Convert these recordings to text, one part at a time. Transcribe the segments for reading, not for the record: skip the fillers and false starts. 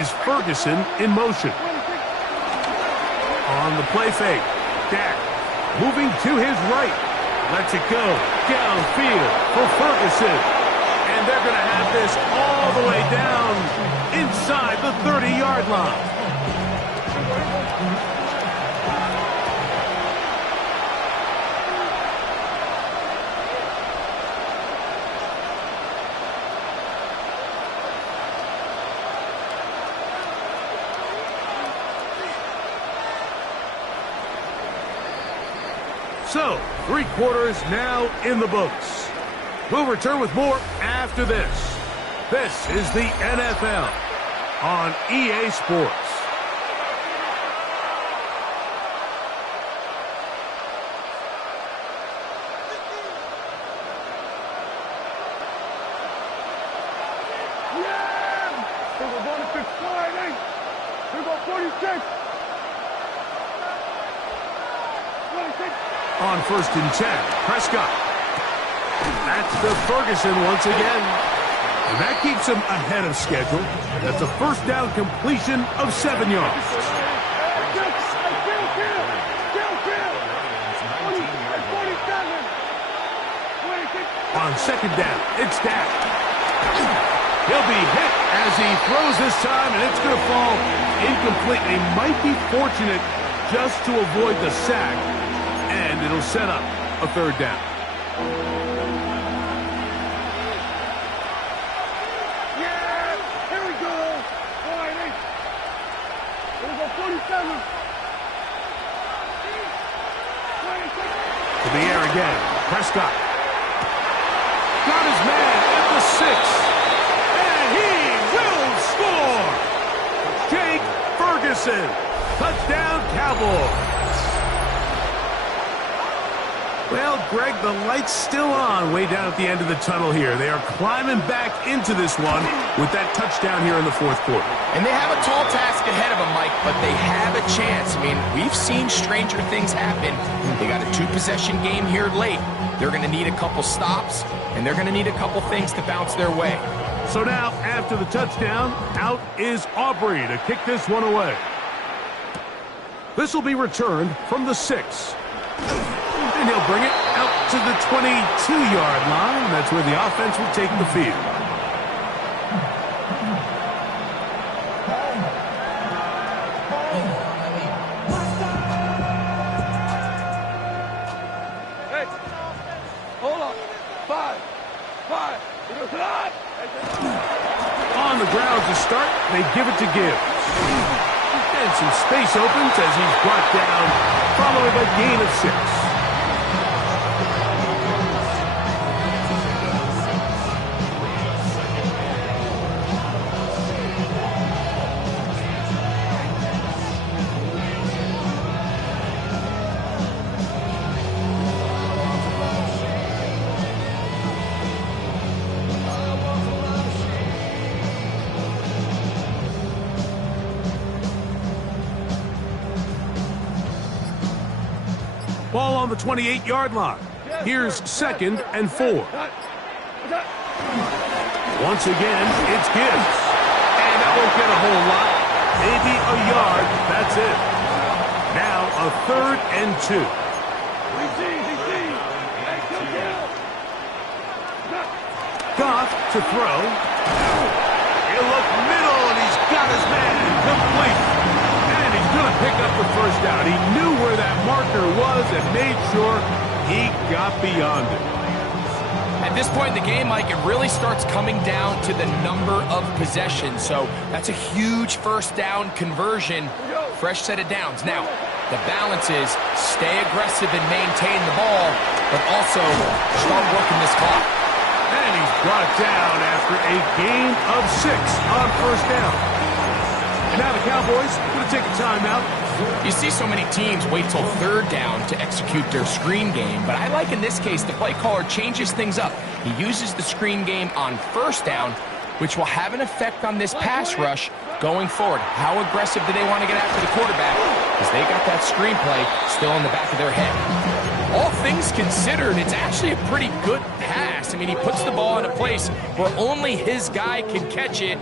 is Ferguson in motion. On the play fake, Dak moving to his right. Lets it go downfield for Ferguson. And they're going to have this all the way down inside the 30-yard line. So, 3 quarters now in the books. We'll return with more after this. This is the NFL on EA Sports. On 1st and 10, Prescott. That's to Ferguson once again. And that keeps him ahead of schedule. That's a first down completion of 7 yards. On 2nd down, it's Dak. He'll be hit as he throws this time, and it's going to fall incomplete. They might be fortunate just to avoid the sack. And it'll set up a 3rd down. Yeah, here we go. All right, here we go, 47. To the air again, Prescott. Got his man at the 6. And he will score. Jake Ferguson. Touchdown, Cowboys. Well, Greg, the light's still on way down at the end of the tunnel here. They are climbing back into this one with that touchdown here in the 4th quarter. And they have a tall task ahead of them, Mike, but they have a chance. I mean, we've seen stranger things happen. They got a 2-possession game here late. They're going to need a couple stops, and they're going to need a couple things to bounce their way. So now, after the touchdown, out is Aubrey to kick this one away. This will be returned from the 6. And he'll bring it out to the 22-yard line. That's where the offense will take the field. Hey, hold on. 5. On the ground to start, they give it to Gibbs. And some space opens as he's brought down, following a gain of 6. Ball on the 28-yard line. Here's 2nd and 4. Once again, it's Gibbs. And that won't get a whole lot. Maybe a yard. That's it. Now a 3rd and 2. Goff to throw. He'll look middle, and he's got his man complete. And he's going to pick up the 1st down. He knew where that marker was and made sure he got beyond it. At this point in the game, Mike, it really starts coming down to the number of possessions. So that's a huge 1st down conversion. Fresh set of downs. Now, the balance is stay aggressive and maintain the ball, but also start working this clock. And he's brought down after a gain of 6 on 1st down. And now the Cowboys are going to take a timeout. You see so many teams wait till 3rd down to execute their screen game, but I like in this case the play caller changes things up. He uses the screen game on 1st down, which will have an effect on this pass rush going forward. How aggressive do they want to get after the quarterback? Because they got that screenplay still in the back of their head. All things considered, it's actually a pretty good pass. I mean, he puts the ball in a place where only his guy can catch it.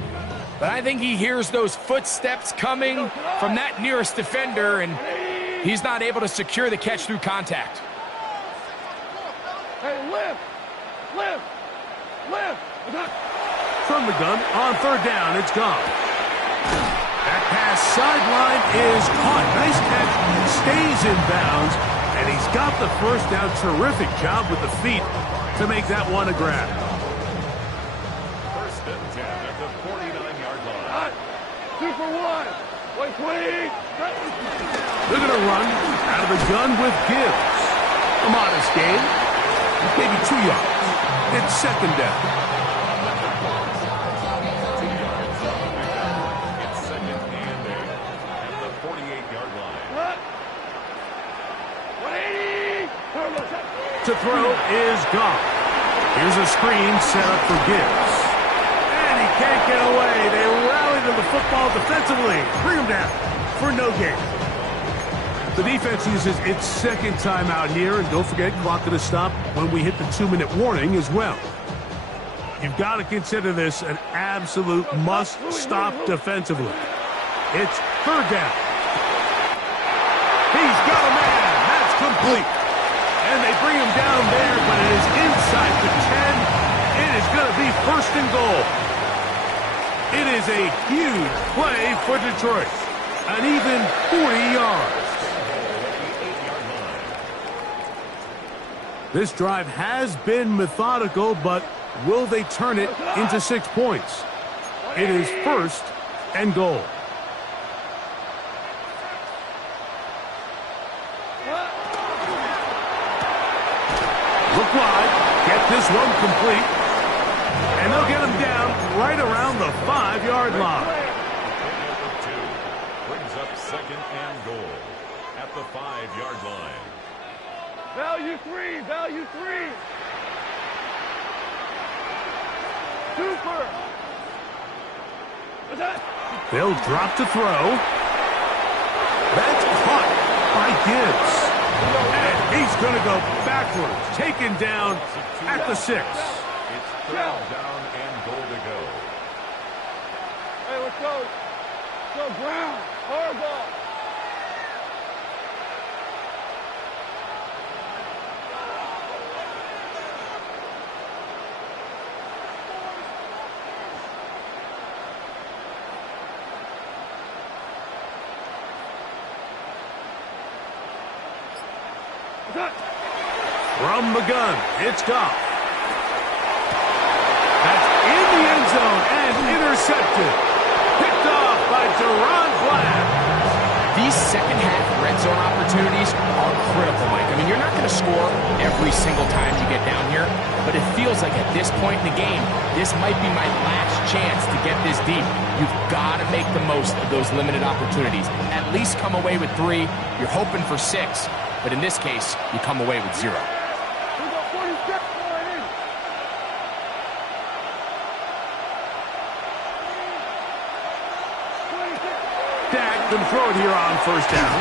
But I think he hears those footsteps coming from that nearest defender, and he's not able to secure the catch through contact. Hey, lift! Lift! Lift! From the gun, on third down, it's gone. That pass sideline is caught. Nice catch, stays in bounds, and he's got the first down. Terrific job with the feet to make that one a grab. First and 10 at the 49-yard line. 2 for 1. 120. They're going to run out of the gun with Gibbs. A modest gain, maybe 2 yards. It's second down. To throw is gone. Here's a screen set up for Gibbs. And he can't get away. They rally to the football defensively. Bring him down for no gain. The defense uses its second timeout here. And don't forget, clock going to stop when we hit the 2-minute warning as well. You've got to consider this an absolute must-stop defensively. It's third down. He's got a man. That's complete. And they bring him down there, but it is inside the 10. It is going to be first and goal. It is a huge play for Detroit. An even 40 yards. This drive has been methodical, but will they turn it into 6 points? It is first and goal. Look wide, get this one complete, and they'll get him down right around the 5-yard line. Brings up second and goal at the 5-yard line. Value 3, value 3. Super. They'll drop to throw. That's caught by Gibbs. And he's going to go backwards, taken down at the 6. It's third down and goal to go. Hey, let's go. Let's go, Brown. Hard ball. From the gun, it's Goff. That's in the end zone and intercepted. Picked off by Deron Black. These second-half red zone opportunities are critical, Mike. I mean, you're not going to score every single time you get down here, but it feels like at this point in the game, this might be my last chance to get this deep. You've got to make the most of those limited opportunities. At least come away with 3. You're hoping for 6, but in this case, you come away with 0. Can throw it here on first down.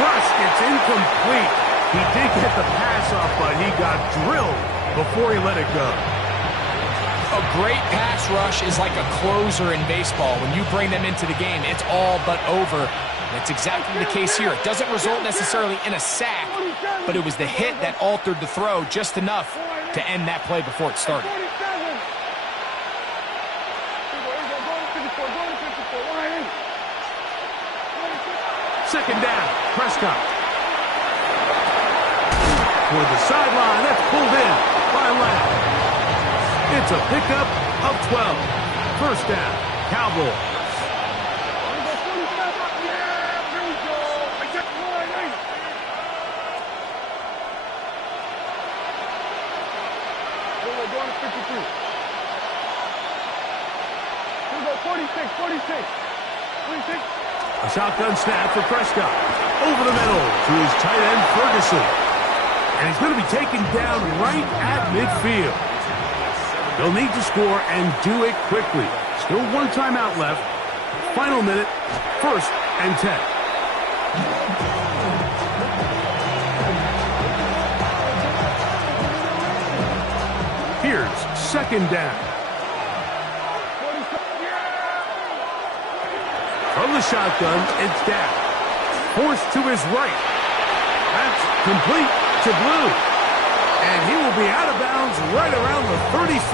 Crushed, it's incomplete. He did get the pass off, but he got drilled before he let it go. A great pass rush is like a closer in baseball. When you bring them into the game, it's all but over. That's exactly the case here. It doesn't result necessarily in a sack, but it was the hit that altered the throw just enough to end that play before it started. Second down, Prescott. Toward the sideline, that's pulled in by Lamb. It's a pickup of 12. First down, Cowboys. Going to 52. Here we go, 46, 46. 46. A shotgun snap for Prescott. Over the middle to his tight end, Ferguson. And he's going to be taken down right at midfield. They'll need to score and do it quickly. Still 1 timeout left. Final minute, first and 10. Here's second down. the shotgun, it's Dak. Forced to his right. That's complete to Blue. And he will be out of bounds right around the 35.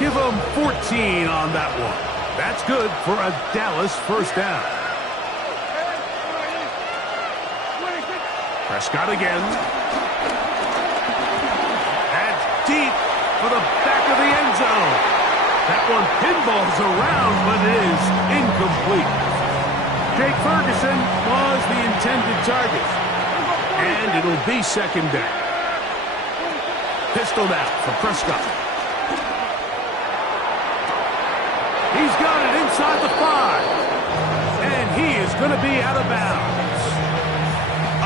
Give him 14 on that one. That's good for a Dallas first down. Prescott again. That's deep for the back of the end zone. That one pinballs around, but it is incomplete. Jake Ferguson was the intended target. And it'll be second down. Pistol out for Prescott. He's got it inside the 5. And he is going to be out of bounds.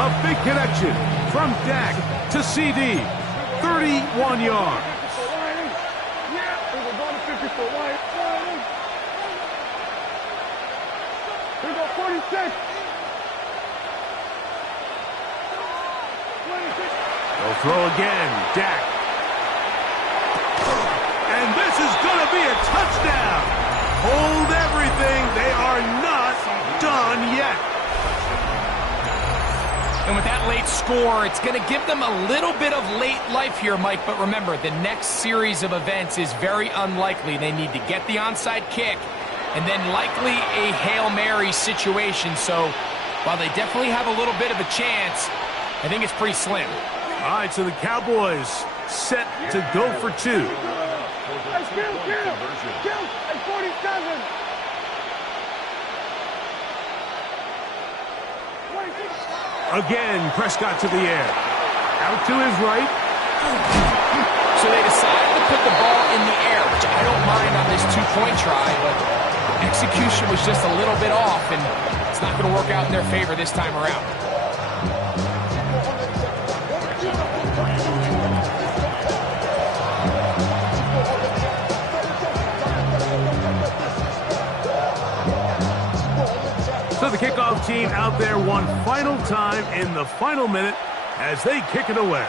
A big connection from Dak to CD. 31 yards. Here we go, 46. They'll throw again. Dak. And this is going to be a touchdown. Hold everything. They are not done yet. And with that late score, it's going to give them a little bit of late life here, Mike. But remember, the next series of events is very unlikely. They need to get the onside kick and then likely a Hail Mary situation. So while they definitely have a little bit of a chance, I think it's pretty slim. All right, so the Cowboys set to go for 2. Kill, at 47. Again, Prescott to the air. Out to his right. So they decided to put the ball in the air, which I don't mind on this two-point try, but execution was just a little bit off, and it's not going to work out in their favor this time around. So the kickoff team out there one final time in the final minute as they kick it away.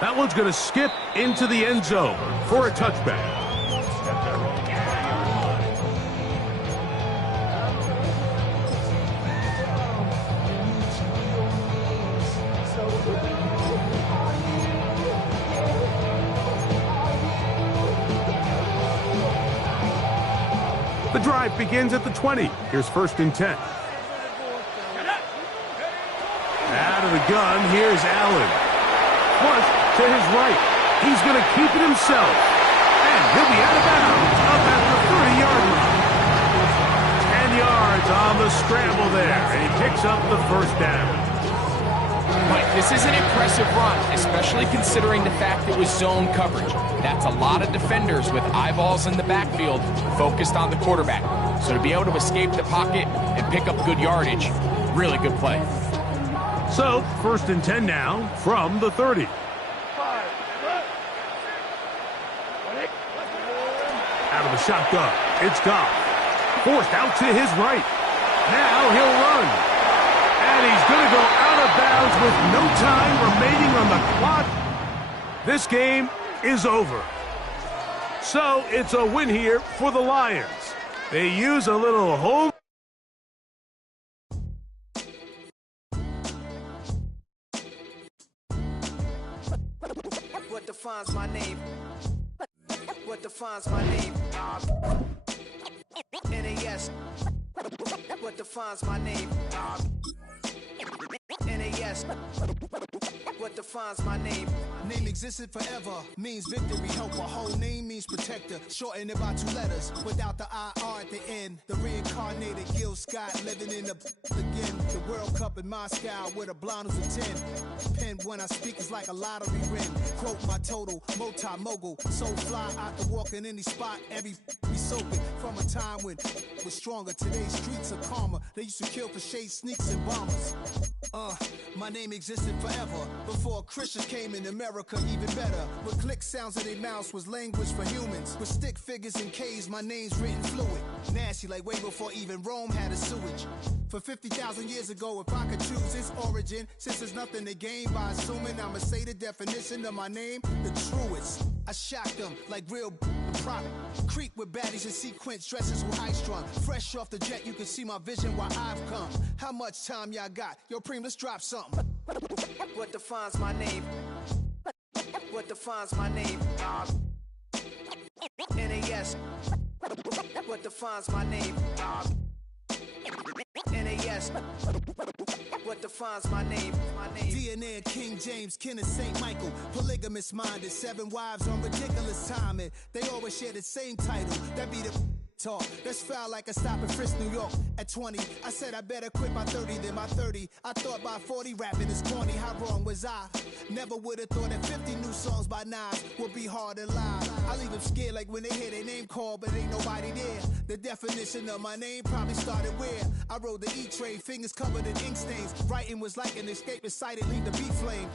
That one's going to skip into the end zone for a touchback. The drive begins at the 20. Here's 1st and 10. Out of the gun, here's Allen. Flush to his right. He's going to keep it himself. And he'll be out of bounds up at the 30-yard line. 10 yards on the scramble there. And he picks up the first down. Mike, this is an impressive run, especially considering the fact it was zone coverage. That's a lot of defenders with eyeballs in the backfield focused on the quarterback. So to be able to escape the pocket and pick up good yardage, really good play. So, 1st and 10 now from the 30. Out of the shotgun, it's Goff. Forced out to his right. Now he'll run. And he's going to go out of bounds with no time remaining on the clock. This game is over. So it's a win here for the Lions. They use a little home. What defines my name? What defines my name? NAS. What defines my name? NAS. What defines my name? Name existed forever, means victory, helper. Whole name means protector, shorten it by 2 letters, without the IR at the end. The reincarnated Gil Scott, living in the again. The World Cup in Moscow with a blonde who's a 10. Pen when I speak is like a lottery win. Quote my total, multi-mogul, so fly out to walk in any spot, every be soaking. From a time when was stronger, today's streets are calmer. They used to kill for shade sneaks and bombers. My name existed forever, before Christians came in America, even better. With click sounds in their mouths was language for humans. With stick figures and K's, my name's written fluid. Nasty like way before even Rome had a sewage. For 50,000 years ago, if I could choose its origin, since there's nothing to gain by assuming I'ma say the definition of my name, the truest. I shocked them like real prop. Creep with baddies in sequence, dresses with high strung. Fresh off the jet, you can see my vision where I've come. How much time y'all got? Yo, Preem, let's drop something. What defines my name? What defines my name? NAS. What defines my name? NAS. What defines my name? DNA of King James, kin of St. Michael. Polygamous minded, 7 wives on ridiculous timing. They always share the same title. That be the talk. That's foul like a stop in Frisk, New York. At 20, I said I better quit by 30 than by 30. I thought by 40 rapping is corny. How wrong was I? Never would have thought that 50 new songs by Nas would be hard to lie. I leave them scared like when they hear their name called, but ain't nobody there. The definition of my name probably started where I rode the E-Trade, fingers covered in ink stains. Writing was like an escape excited, leave the beat flame.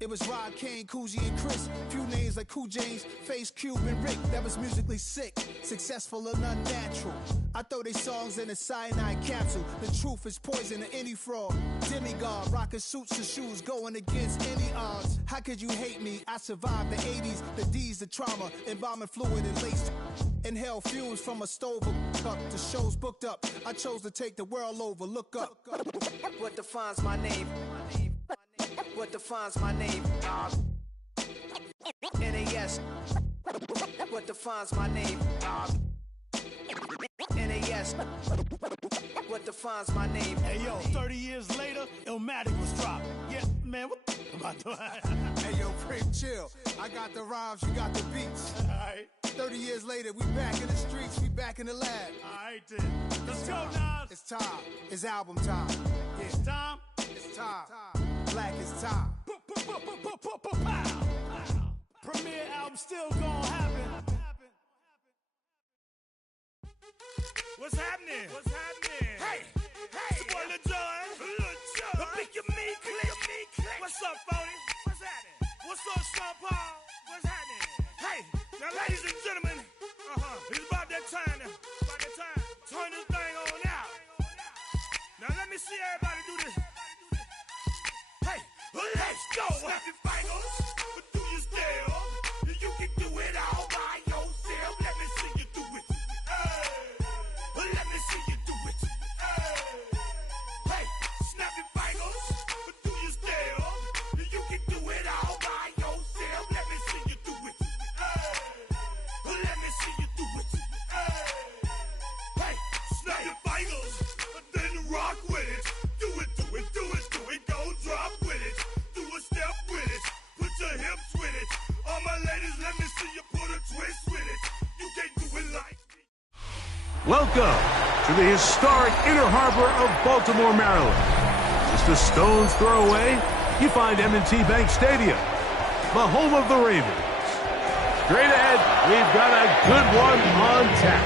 It was Rod, Kane, Coogee, and Chris. Few names like Cool James, Face, Cube, and Rick. That was musically sick, successful and unnatural. I throw they songs in a cyanide capsule. The truth is poison to any fraud. Demigod, rocking suits and shoes, going against any odds. How could you hate me? I survived the 80s, the D's, the trauma, embalming fluid and laced. Inhale fumes from a stove cup. The show's booked up. I chose to take the world over. Look up. What defines my name? What defines my name? NAS. What defines my name? NAS. What defines my name? Hey, yo, 30 years later, Illmatic was dropped. Yeah, man, what the am I doing? Hey, yo, Preem, chill. I got the rhymes, you got the beats. All right. 30 years later, we back in the streets, we back in the lab. All right, then. Let's go, Nas. It's time. It's album time. Yeah. It's time. It's time. Black is time. Premiere album still gonna happen. What's happening? What's happening? Hey, hey, it's your boy Lil Jon. The Big Your Me Click. What's up, Phony? What's happening? What's up, Sean Paul? What's happening? Hey, now, ladies and gentlemen, it's about that time now. About that time. Turn this thing on out. Now let me see everybody do this. Hey, let's go. Happy fingers, but do you still? You can do it all by yourself. Let me see you do it. Let me see you do it. Hey, snap your fingers, but do you still? You can do it all by yourself. Let me see you do it. Let me see you do it. Hey, snap your fingers, but then rock with it. Do it, do it, do it, do it. Go drop with it. Do a step with it. Put your hips with it. All my ladies, let me see you put a twist with it. You can't do it like me. Welcome to the historic Inner Harbor of Baltimore, Maryland. Just a stone's throw away, you find M&T Bank Stadium, the home of the Ravens. Straight ahead, we've got a good one on tap.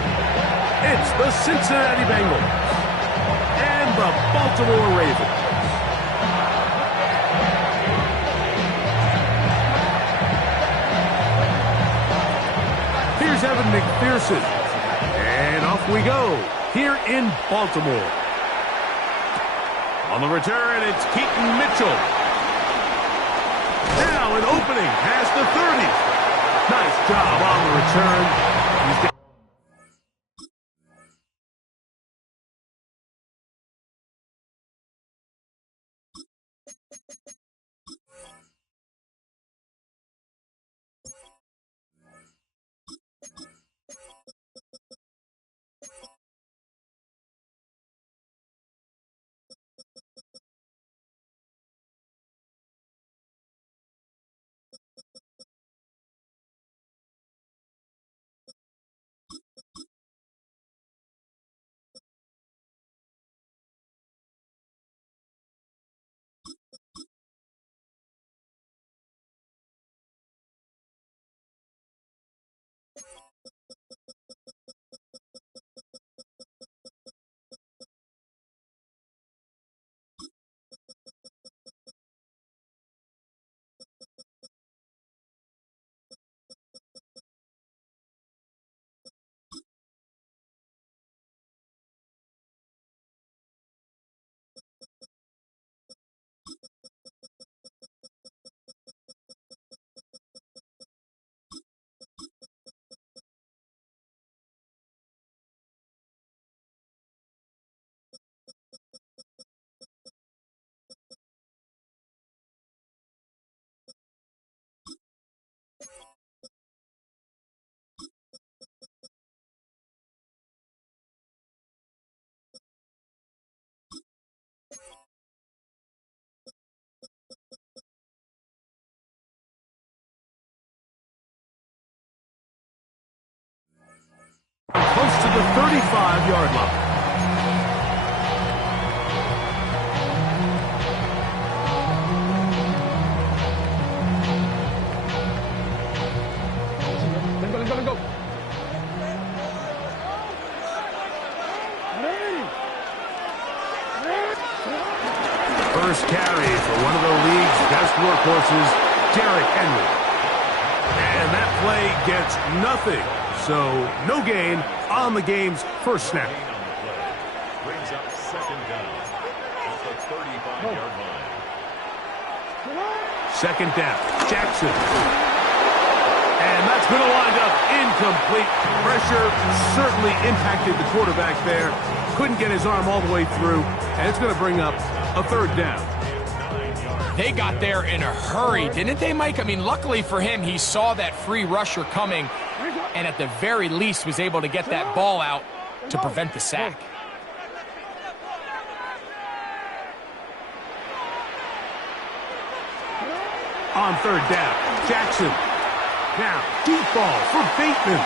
It's the Cincinnati Bengals and the Baltimore Ravens. Here's Evan McPherson. And off we go, here in Baltimore. On the return, it's Keaton Mitchell. Now an opening past the 30. Nice job on the return. He's got Close to the 35-yard line. First carry for one of the league's best workhorses, Derrick Henry. And that play gets nothing. So no gain on the game's first snap. Brings up second down off the 35-yard line. Second down, Jackson. And that's going to wind up incomplete. Pressure certainly impacted the quarterback there. Couldn't get his arm all the way through. And it's going to bring up a third down. They got there in a hurry, didn't they, Mike? I mean, luckily for him, he saw that free rusher coming and at the very least was able to get that ball out to prevent the sack. On third down, Jackson. Now, deep ball for Bateman.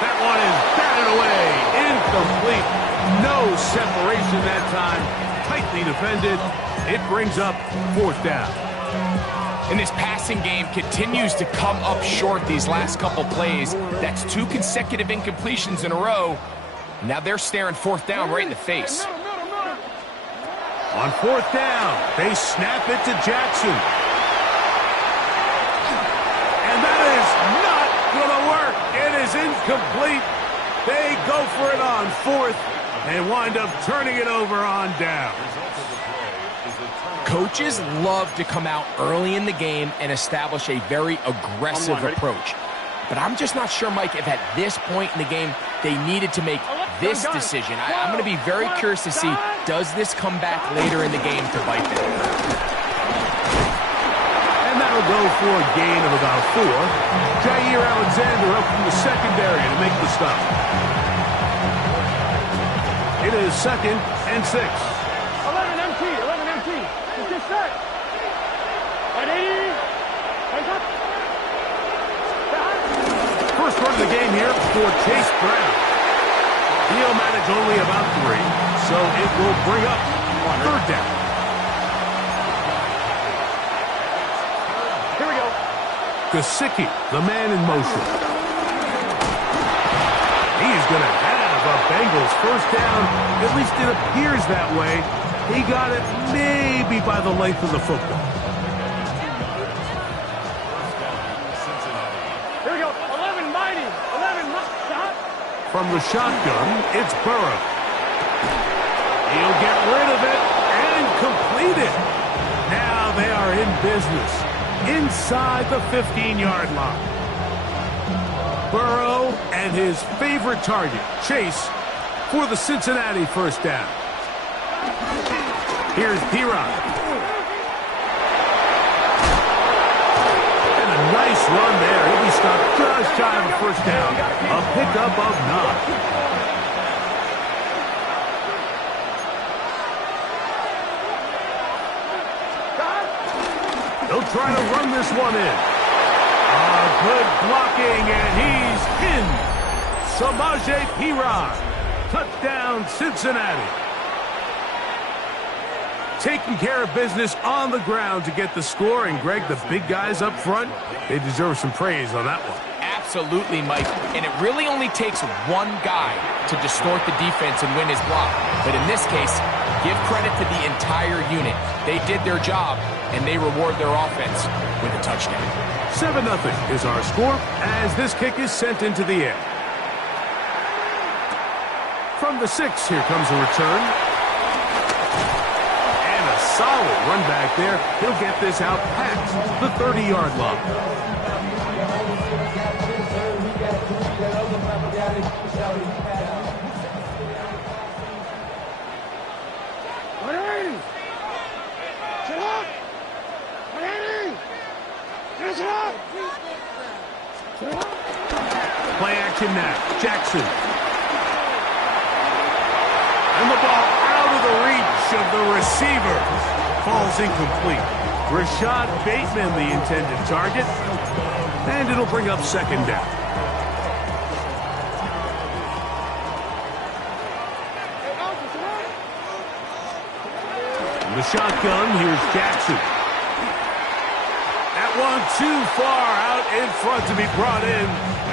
That one is batted away. Incomplete. No separation that time. Tightly defended. It brings up fourth down. And this passing game continues to come up short these last couple plays. That's 2 consecutive incompletions in a row. Now they're staring fourth down right in the face. On fourth down, they snap it to Jackson. And that is not going to work. It is incomplete. They go for it on fourth and wind up turning it over on down. Coaches love to come out early in the game and establish a very aggressive approach. But I'm just not sure, Mike, if at this point in the game they needed to make this decision. I'm going to be very curious to see, does this come back later in the game to bite them? And that'll go for a gain of about 4. Jair Alexander up from the secondary to make the stop. It is 2nd and 6. 11 empty. It's just set. 180. Wake up. First run of the game here for Chase Brown. He'll manage only about 3, so it will bring up third down. Here we go. Gesicki, the man in motion. He's going to have a Bengals first down. At least it appears that way. He got it maybe by the length of the football. Here we go. 11 mighty. 11 shot. From the shotgun, it's Burrow. He'll get rid of it and complete it. Now they are in business inside the 15-yard line. Burrow and his favorite target, Chase, for the Cincinnati first down. Here's P-Rod. And a nice run there. He'll be stopped just shy of a first down. A pickup of 9. They'll try to run this one in. Good blocking, and he's in. Samaje P-Rod. Touchdown, Cincinnati. Taking care of business on the ground to get the score. And, Greg, the big guys up front, they deserve some praise on that one. Absolutely, Mike. And it really only takes one guy to distort the defense and win his block. But in this case, give credit to the entire unit. They did their job, and they reward their offense with a touchdown. 7-0 is our score as this kick is sent into the air. From the 6, here comes a return. And a solid run back there. He'll get this out past the 30-yard line. Play action now. Jackson. And the ball out of the reach of the receiver. Falls incomplete. Rashad Bateman, the intended target. And it'll bring up second down. The shotgun, here's Jackson. That one too far out in front to be brought in,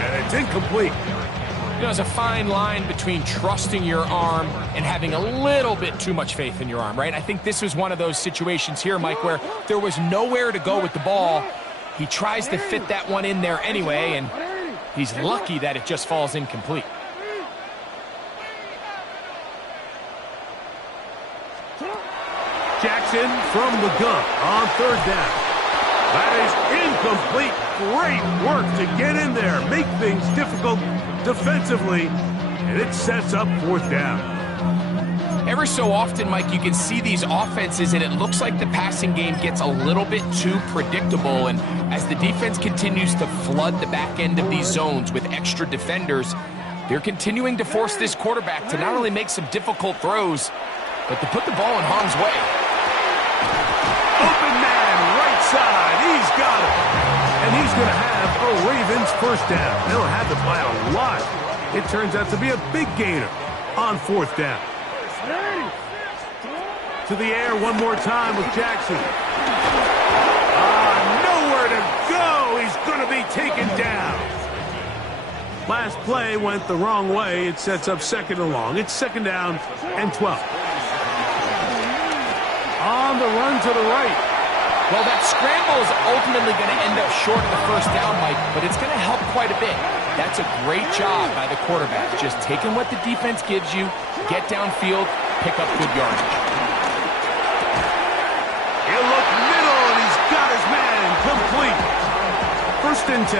and it's incomplete. There's a fine line between trusting your arm and having a little bit too much faith in your arm, right? I think this was one of those situations here, Mike, where there was nowhere to go with the ball. He tries to fit that one in there anyway, and he's lucky that it just falls incomplete. Jackson from the gun on third down. That is incomplete. Great work to get in there, make things difficult defensively, and it sets up fourth down. Every so often, Mike, you can see these offenses, and it looks like the passing game gets a little bit too predictable, and as the defense continues to flood the back end of these zones with extra defenders, they're continuing to force this quarterback to not only make some difficult throws, but to put the ball in harm's way. Open man, right side. He's got it. And he's going to have a Ravens first down. They'll have it by a lot. It turns out to be a big gainer on fourth down. To the air one more time with Jackson. Nowhere to go. He's going to be taken down. Last play went the wrong way. It sets up second and long. It's second down and 12. On the run to the right. Well, that scramble is ultimately going to end up short of the first down, Mike, but it's going to help quite a bit. That's a great job by the quarterback, just taking what the defense gives you, get downfield, pick up good yardage. He'll look middle, and he's got his man complete. First and 10.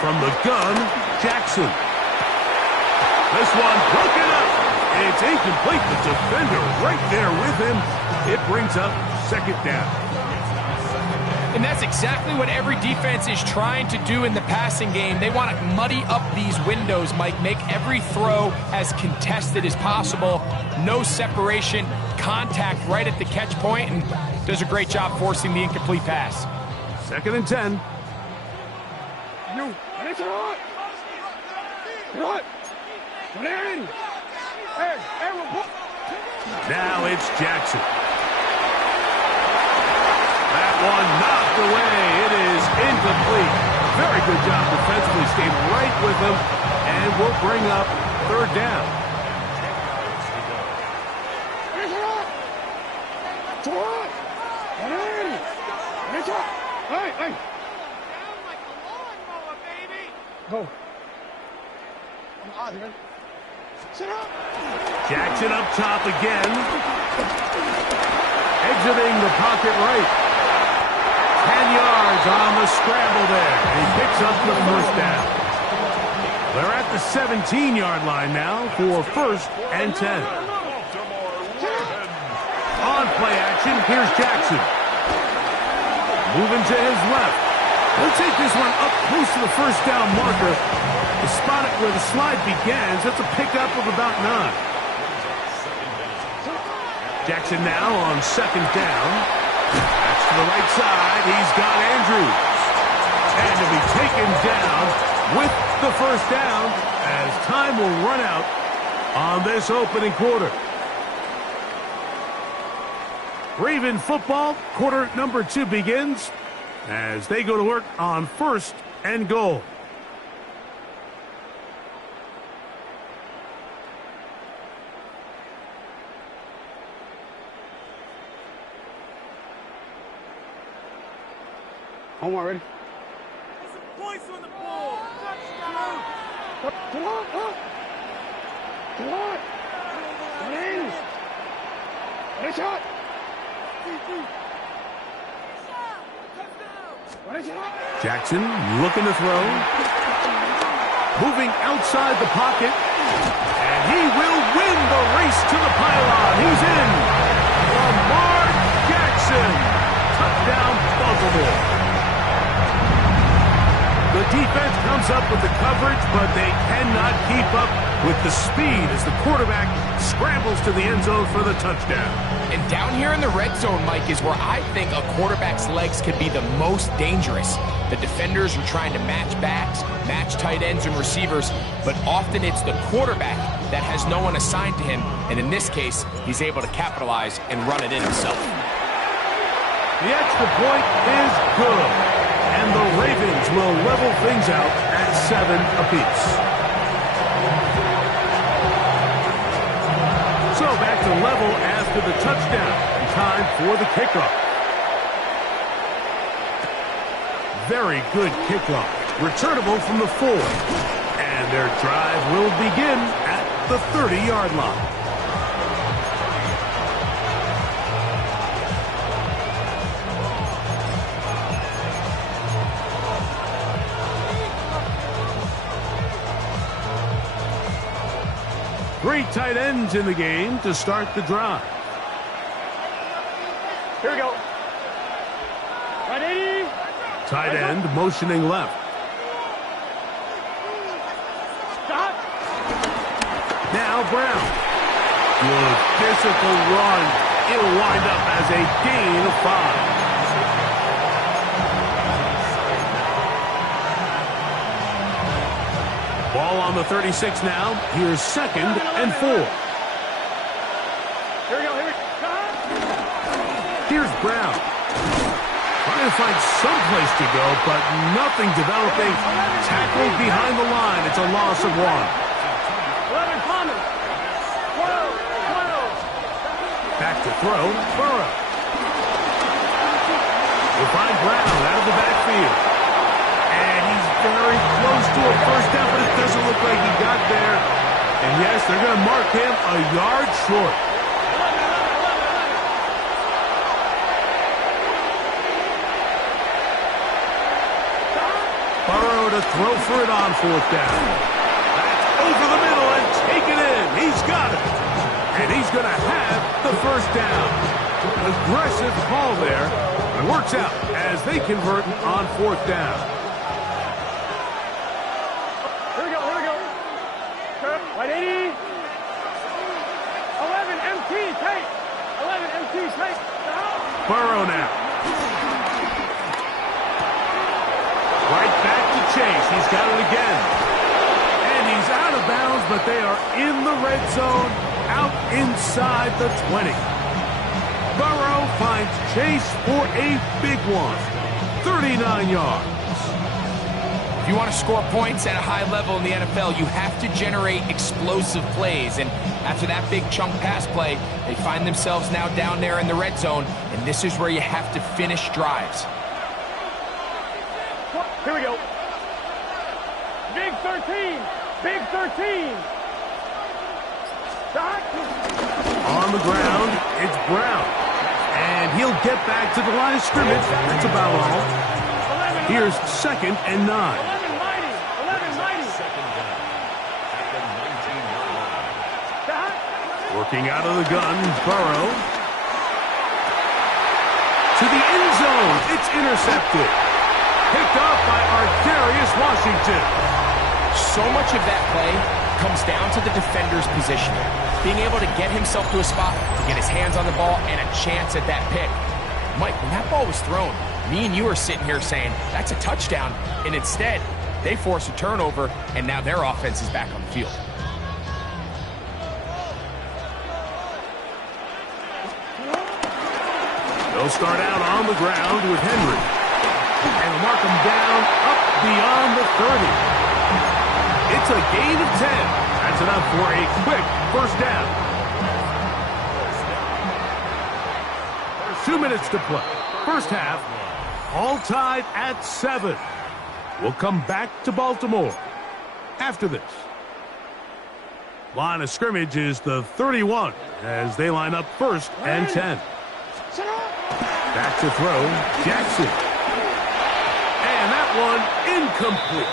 From the gun, Jackson. This one broken up. It's incomplete. The defender right there with him. It brings up second down. And that's exactly what every defense is trying to do in the passing game. They want to muddy up these windows, Mike, make every throw as contested as possible. No separation, contact right at the catch point, and does a great job forcing the incomplete pass. Second and 10. Now it's Jackson. That one knocked away. It is incomplete. Very good job defensively. Stayed right with him, and will bring up third down. Jackson up top again. Exiting the pocket right. 10 yards on the scramble there. He picks up the first down. They're at the 17-yard line now for first and 10. On play action, here's Jackson. Moving to his left. He'll take this one up close to the first down marker. The spot where the slide begins, that's a pickup of about 9. Jackson now on second down. That's to the right side. He's got Andrews. And to be taken down with the first down as time will run out on this opening quarter. Raven football, quarter number 2 begins as they go to work on first and goal. Omar, ready? Points on the board. Come on. Ready, shot. Jackson looking to throw. Moving outside the pocket. And he will win the race to the pylon. He's in. Lamar Jackson. Touchdown, Baltimore. The defense comes up with the coverage, but they cannot keep up with the speed as the quarterback scrambles to the end zone for the touchdown. And down here in the red zone, Mike, is where I think a quarterback's legs can be the most dangerous. The defenders are trying to match backs, match tight ends and receivers, but often it's the quarterback that has no one assigned to him, and in this case, he's able to capitalize and run it in himself. The extra point is good, and the Ravens will level things out at 7 apiece. So back to level after the touchdown, and time for the kickoff. Very good kickoff, returnable from the 4, and their drive will begin at the 30-yard line. Three tight ends in the game to start the drive. Here we go. Ready? Tight end motioning left. Stop. Now Brown. Good physical run. It'll wind up as a gain of 5. Ball on the 36 now. Here's 2nd and 4. Here we go. Here we go. Here's Brown. Trying to find some place to go, but nothing developing. Tackled behind the line. It's a loss of 1. 11 Thomas. 12. Back to throw. Burrow. We'll find Brown out of the backfield. And he's very close to a first down, but it doesn't look like he got there. And yes, they're going to mark him a yard short. Burrow to throw for it on 4th down. That's over the middle and take it in. He's got it. And he's going to have the first down. Aggressive call there. It works out as they convert on 4th down. Here we go. Right 80. 11 MT tape. 11 MT tape. Burrow now. Right back to Chase. He's got it again. And he's out of bounds, but they are in the red zone, out inside the 20. Burrow finds Chase for a big one. 39 yards. If you want to score points at a high level in the NFL, you have to generate explosive plays. And after that big chunk pass play, they find themselves now down there in the red zone, and this is where you have to finish drives. Here we go. Big 13. Big 13. Stop. On the ground, it's Brown. And he'll get back to the line of scrimmage. That's about all. Here's 2nd and 9. 11 mighty. 11 mighty. Stop. Working out of the gun, Burrow. To the end zone. It's intercepted. Picked up by Ardarius Washington. So much of that play comes down to the defender's positioning. Being able to get himself to a spot, to get his hands on the ball, and a chance at that pick. Mike, when that ball was thrown, me and you are sitting here saying, that's a touchdown, and instead, they force a turnover, and now their offense is back on the field. They'll start out on the ground with Henry. And mark him down up beyond the 30. It's a gain of 10. That's enough for a quick first down. 2 minutes to play. First half, all tied at 7. We'll come back to Baltimore after this. Line of scrimmage is the 31 as they line up 1st and 10. Back to throw, Jackson. And that one incomplete.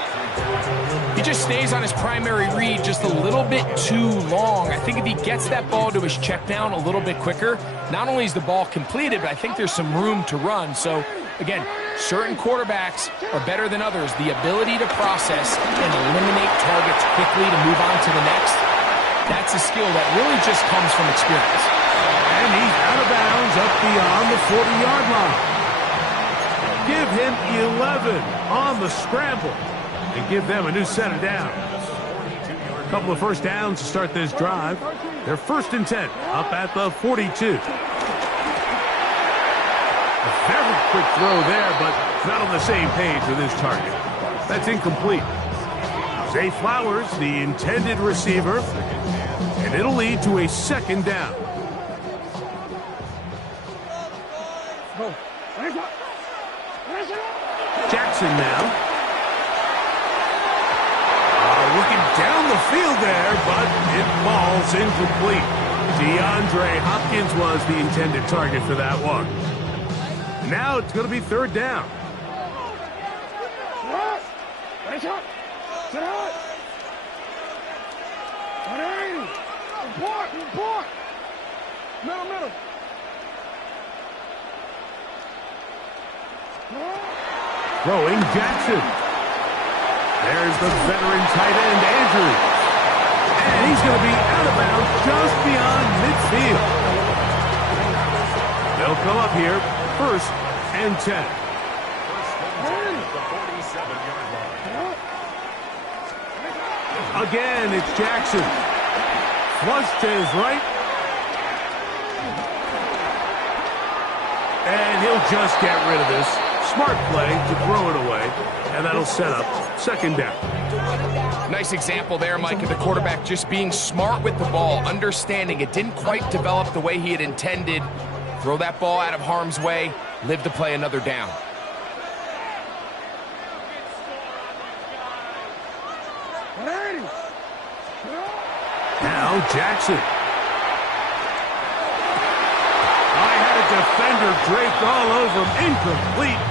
He just stays on his primary read just a little bit too long. I think if he gets that ball to his check down a little bit quicker, not only is the ball completed, but I think there's some room to run. So, again, certain quarterbacks are better than others. The ability to process and eliminate targets quickly to move on to the next, that's a skill that really just comes from experience. And he's out of bounds up beyond the 40-yard line. Give him 11 on the scramble and give them a new set of downs. Couple of first downs to start this drive. They're 1st and 10, up at the 42. A very quick throw there, but not on the same page with his target. That's incomplete. Zay Flowers, the intended receiver, and it'll lead to a 2nd down. Jackson now. Looking down the field there, but it falls incomplete. DeAndre Hopkins was the intended target for that one. Now it's going to be 3rd down. Middle. Throwing Jackson. There's the veteran tight end, Andrews. And he's going to be out of bounds just beyond midfield. They'll come up here, 1st and 10. Again, it's Jackson. Flush to his right. And he'll just get rid of this. Smart play to throw it away, and that'll set up 2nd down. Nice example there, Mike, of the quarterback just being smart with the ball, understanding it didn't quite develop the way he had intended. Throw that ball out of harm's way, live to play another down. Now Jackson. I had a defender draped all over him. Incomplete.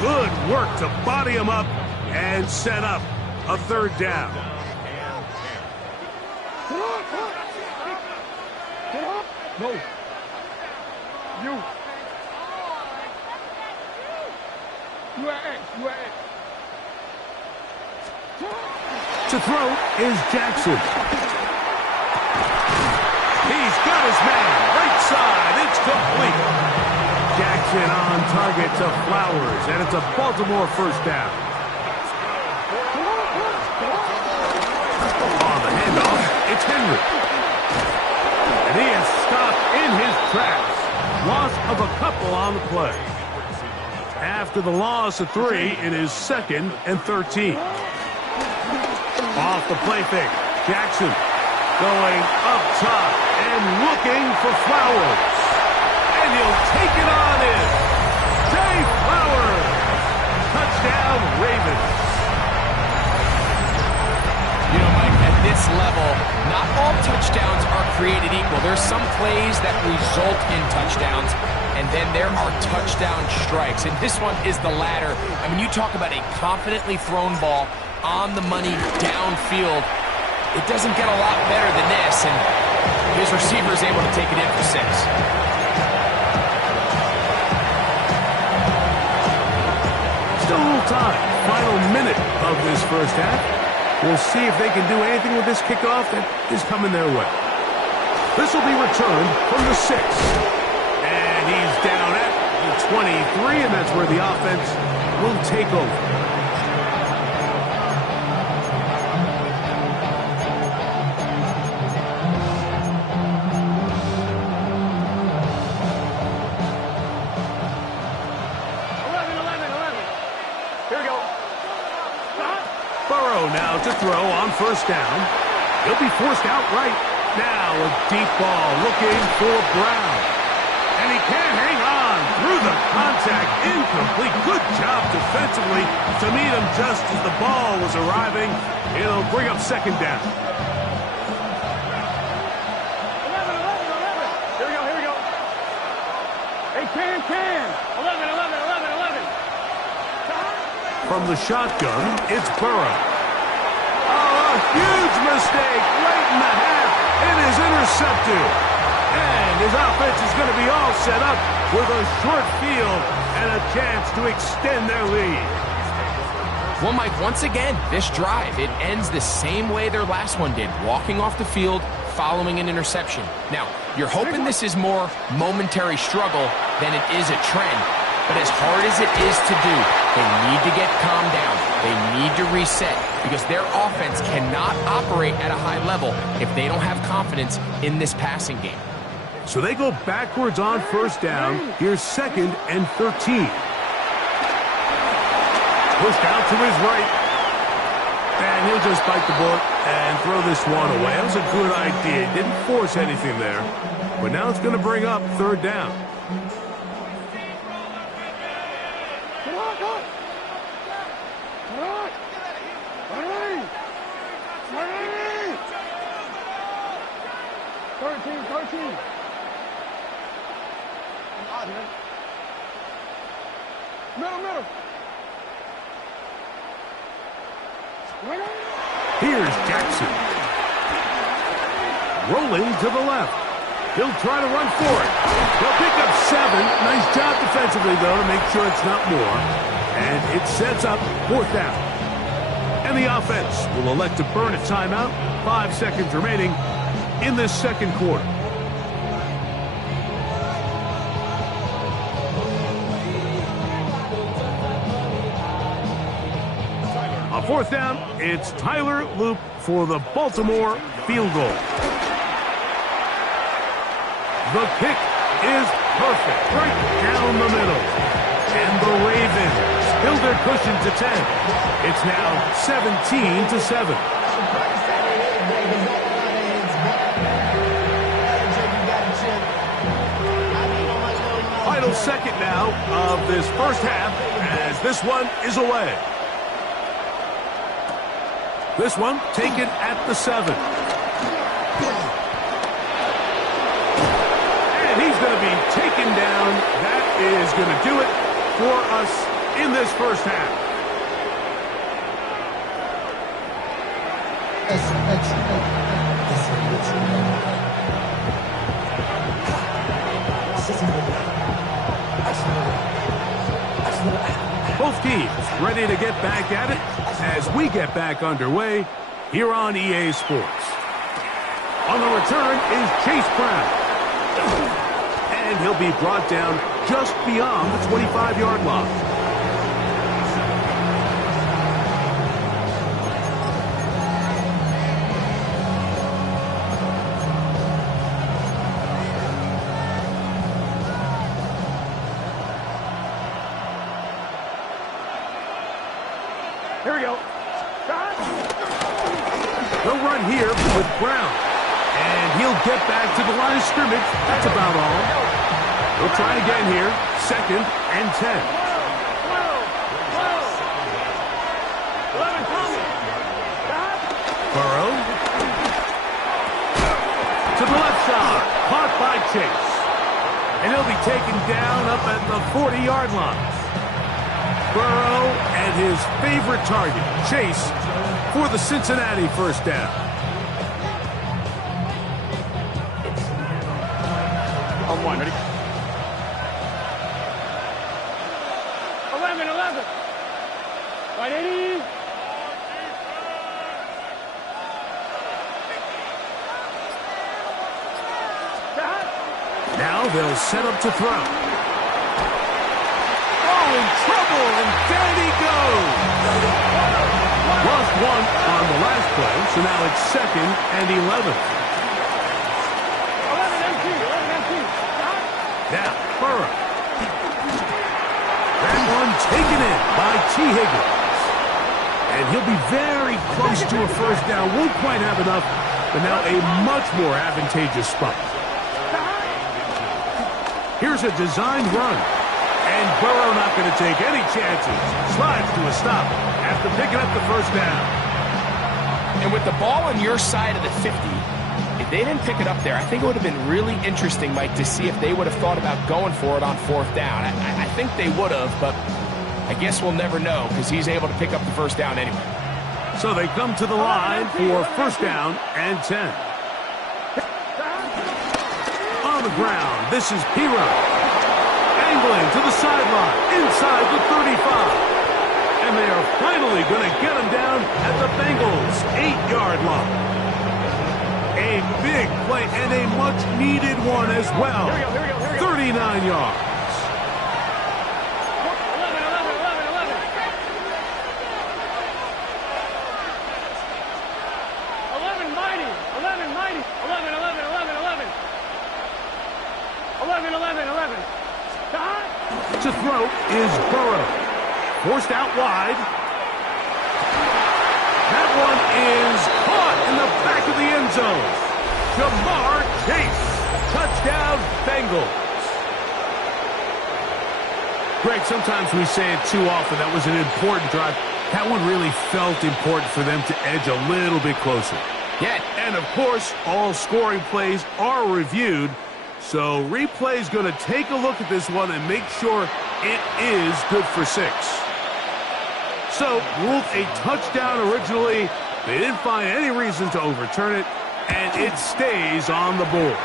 Good work to body him up and set up a 3rd down. No. You are X. To throw is Jackson. He's got his man. Right side. It's complete. Jackson on target to Flowers, and it's a Baltimore 1st down. On the handoff, it's Henry. And he is stopped in his tracks. Loss of a couple on the play. After the loss of 3, it is 2nd and 13. Off the play fake, Jackson going up top and looking for Flowers. And he'll take it on in. Zay Flowers. Touchdown, Ravens. You know, Mike, at this level, not all touchdowns are created equal. There's some plays that result in touchdowns, and then there are touchdown strikes. And this one is the latter. I mean, you talk about a confidently thrown ball on the money downfield. It doesn't get a lot better than this, and his receiver is able to take it in for 6. Still a little time. Final minute of this 1st half. We'll see if they can do anything with this kickoff that is coming their way. This will be returned from the 6. And he's down at the 23, and that's where the offense will take over. Now to throw on 1st down. He'll be forced out right. Now a deep ball looking for Brown. And he can't hang on through the contact. Incomplete. Good job defensively to meet him just as the ball was arriving. It'll bring up 2nd down. 11. Here we go. Hey, can. 11. From the shotgun, it's Burrow. Huge mistake late in the half. It is intercepted. And his offense is going to be all set up with a short field and a chance to extend their lead. Well, Mike, once again, this drive, it ends the same way their last one did, walking off the field, following an interception. Now, you're hoping this is more momentary struggle than it is a trend. But as hard as it is to do, they need to get calmed down. They need to reset because their offense cannot operate at a high level if they don't have confidence in this passing game. So they go backwards on first down. Here's 2nd and 13. Pushed out to his right. And he'll just bite the bullet and throw this one away. That was a good idea. He didn't force anything there. But now it's going to bring up 3rd down. Middle. Here's Jackson. Rolling to the left. He'll try to run for it. They'll pick up 7. Nice job defensively, though, to make sure it's not more. And it sets up 4th down. And the offense will elect to burn a timeout. 5 seconds remaining in this 2nd quarter. On 4th down, it's Tyler Loop for the Baltimore field goal. The kick is perfect, right down the middle. And the Ravens build their cushion to 10. It's now 17-7. Final second now of this first half as this one is away. This one taken at the 7. And he's going to be taken down. That is going to do it for us in this first half. Both teams ready to get back at it as we get back underway here on EA Sports. On the return is Chase Brown. And he'll be brought down just beyond the 25-yard line. Here we go. They'll run here with Brown. And he'll get back to the line of scrimmage. That's about all. We'll try again here. 2nd and 10. Burrow. To the left side. Caught by Chase. And he'll be taken down up at the 40-yard line. Burrow and his favorite target, Chase, for the Cincinnati first down. On 1, ready? 11. Right, 80. Now they'll set up to throw. In trouble, and down he goes. Lost 1 on the last play, so now it's 2nd and 11. 11 empty. Now, Burrow. That one taken in by T. Higgins. And he'll be very close to a first down. Won't quite have enough, but now a much more advantageous spot. Here's a designed run. And Burrow not going to take any chances. Slides to a stop after picking up the first down. And with the ball on your side of the 50, if they didn't pick it up there, I think it would have been really interesting, Mike, to see if they would have thought about going for it on 4th down. I think they would have, but I guess we'll never know because he's able to pick up the first down anyway. So they come to the line for first down and 10. On the ground, this is Pirro. Angling to the sideline, inside the 35. And they are finally going to get him down at the Bengals' 8-yard line. A big play and a much-needed one as well. 39 yards. 11, 11, 11. Stop. To throw is Burrow. Forced out wide. That one is caught in the back of the end zone. Jamar Chase. Touchdown, Bengals. Greg, sometimes we say it too often. That was an important drive. That one really felt important for them to edge a little bit closer. Yeah. And, of course, all scoring plays are reviewed. So replay's going to take a look at this one and make sure it is good for 6. So, ruled a touchdown originally. They didn't find any reason to overturn it, and it stays on the board.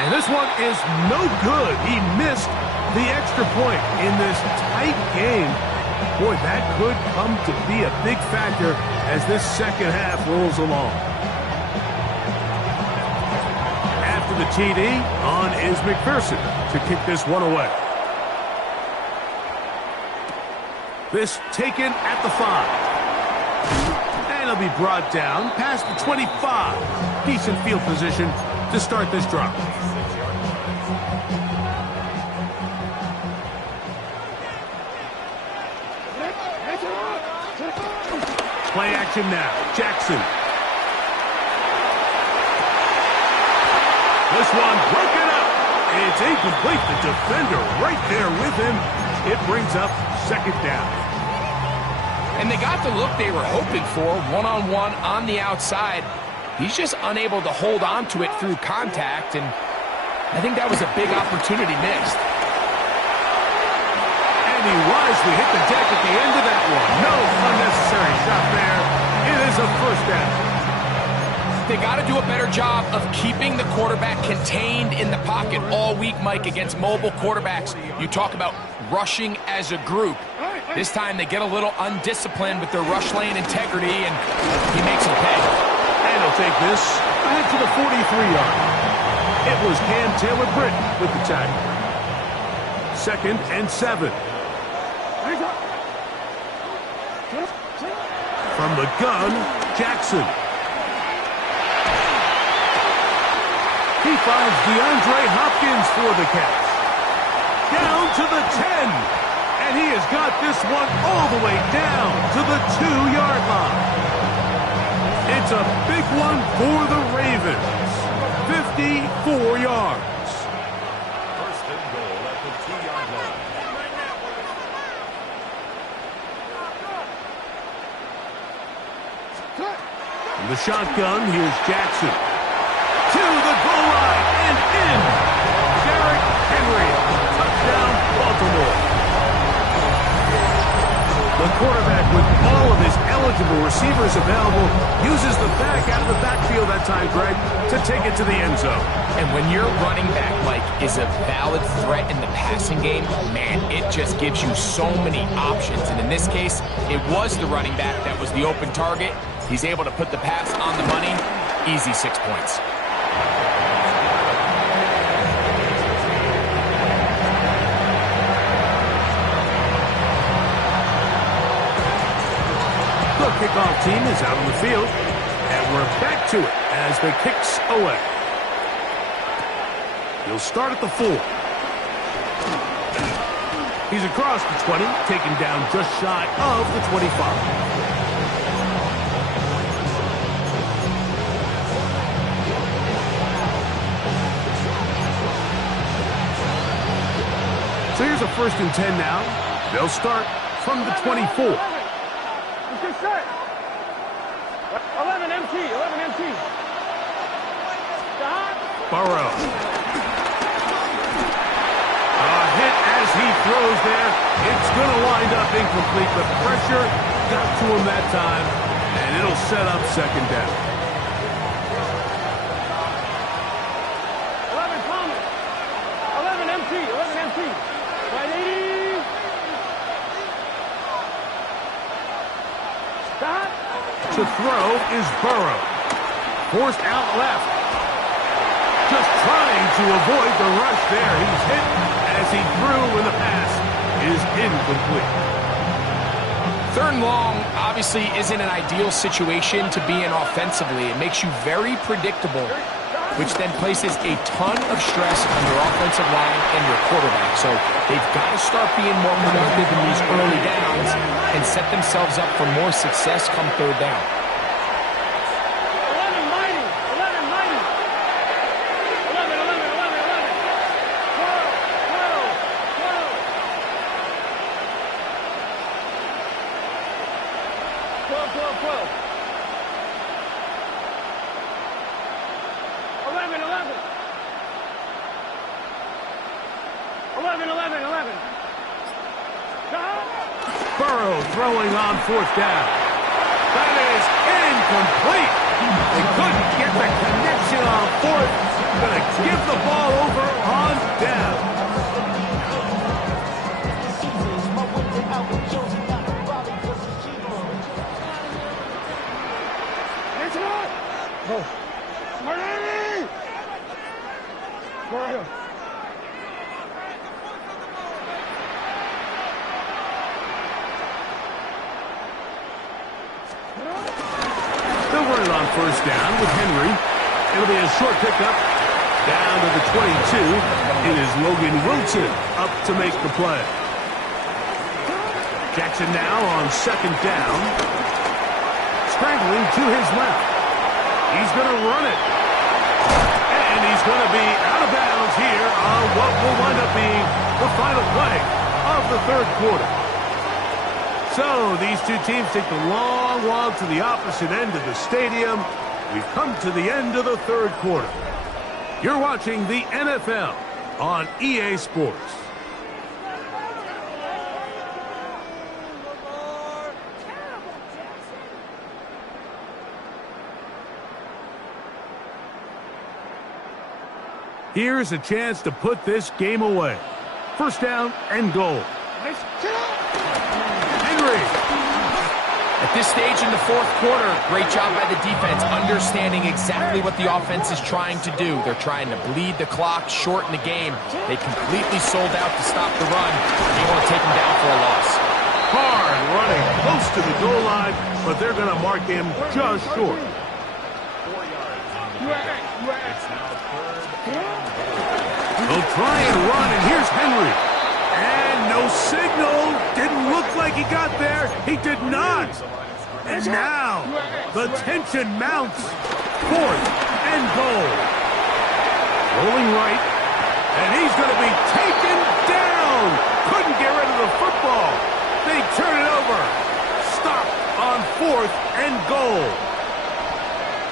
And this one is no good. He missed the extra point in this tight game. Boy, that could come to be a big factor as this second half rolls along. After the TD, on is McPherson to kick this one away. This taken at the 5. And it'll be brought down past the 25. Decent field position to start this drive. Play action now. Jackson. This one broken up. It's incomplete. The defender right there with him. It brings up second down. And they got the look they were hoping for, one-on-one on the outside. He's just unable to hold on to it through contact, and I think that was a big opportunity missed. And he wisely hit the deck at the end of that one. No unnecessary shot there. It is a first down. They got to do a better job of keeping the quarterback contained in the pocket all week, Mike, against mobile quarterbacks. You talk about rushing as a group. This time they get a little undisciplined with their rush lane integrity, and he makes them pay. And he'll take this ahead to the 43-yard. It was Cam Taylor-Britt with the tackle. 2nd and 7. From the gun, Jackson. He finds DeAndre Hopkins for the catch. Down to the 10. And he has got this one all the way down to the 2-yard line. It's a big one for the Ravens. 54 yards. First and goal at the 2-yard line. From the shotgun, here's Jackson. To the goal line and in. Derrick Henry. Touchdown, Baltimore. The quarterback, with all of his eligible receivers available, uses the back out of the backfield that time, Greg, to take it to the end zone. And when your running back, Mike, is a valid threat in the passing game, man, it just gives you so many options. And in this case, it was the running back that was the open target. He's able to put the pass on the money. Easy 6 points. The kickoff team is out on the field, and we're back to it as the kick's away. He'll start at the 4. He's across the 20, taken down just shy of the 25. So here's a 1st and 10 now. They'll start from the 24. Let's get set. 11 MT, 11 MT. Stop. Burrow. A hit as he throws there. It's going to wind up incomplete. The pressure got to him that time, and it'll set up second down. 11 Thomas. 11 MT, 11 MT. 180. Stop. To throw is Burrow. Forced out left. Just trying to avoid the rush there. He's hit as he threw, and the pass is incomplete. 3rd and long obviously isn't an ideal situation to be in offensively. It makes you very predictable. which then places a ton of stress on your offensive line and your quarterback. So they've got to start being more productive in these early downs and set themselves up for more success come third down. 11. Burrow throwing on fourth down. That is incomplete. They couldn't get the connection on fourth. Going to give the ball over on down. They'll run it on first down with Henry. It'll be a short pickup down to the 22. It is Logan Wilson up to make the play. Jackson now on second down. Scrambling to his left. He's going to run it. And he's going to be out of bounds here on what will wind up being the final play of the third quarter. So these two teams take the long walk to the opposite end of the stadium. We've come to the end of the third quarter. You're watching the NFL on EA Sports. Here's a chance to put this game away. First down and goal. Henry. At this stage in the fourth quarter, great job by the defense understanding exactly what the offense is trying to do. They're trying to bleed the clock, shorten the game. They completely sold out to stop the run. They want to take him down for a loss. Hard running close to the goal line, but they're going to mark him just short. They'll try and run, and here's Henry. And no signal. Didn't look like he got there. He did not. And now the tension mounts. Fourth and goal. Rolling right. And he's going to be taken down. Couldn't get rid of the football. They turn it over. Stop on fourth and goal.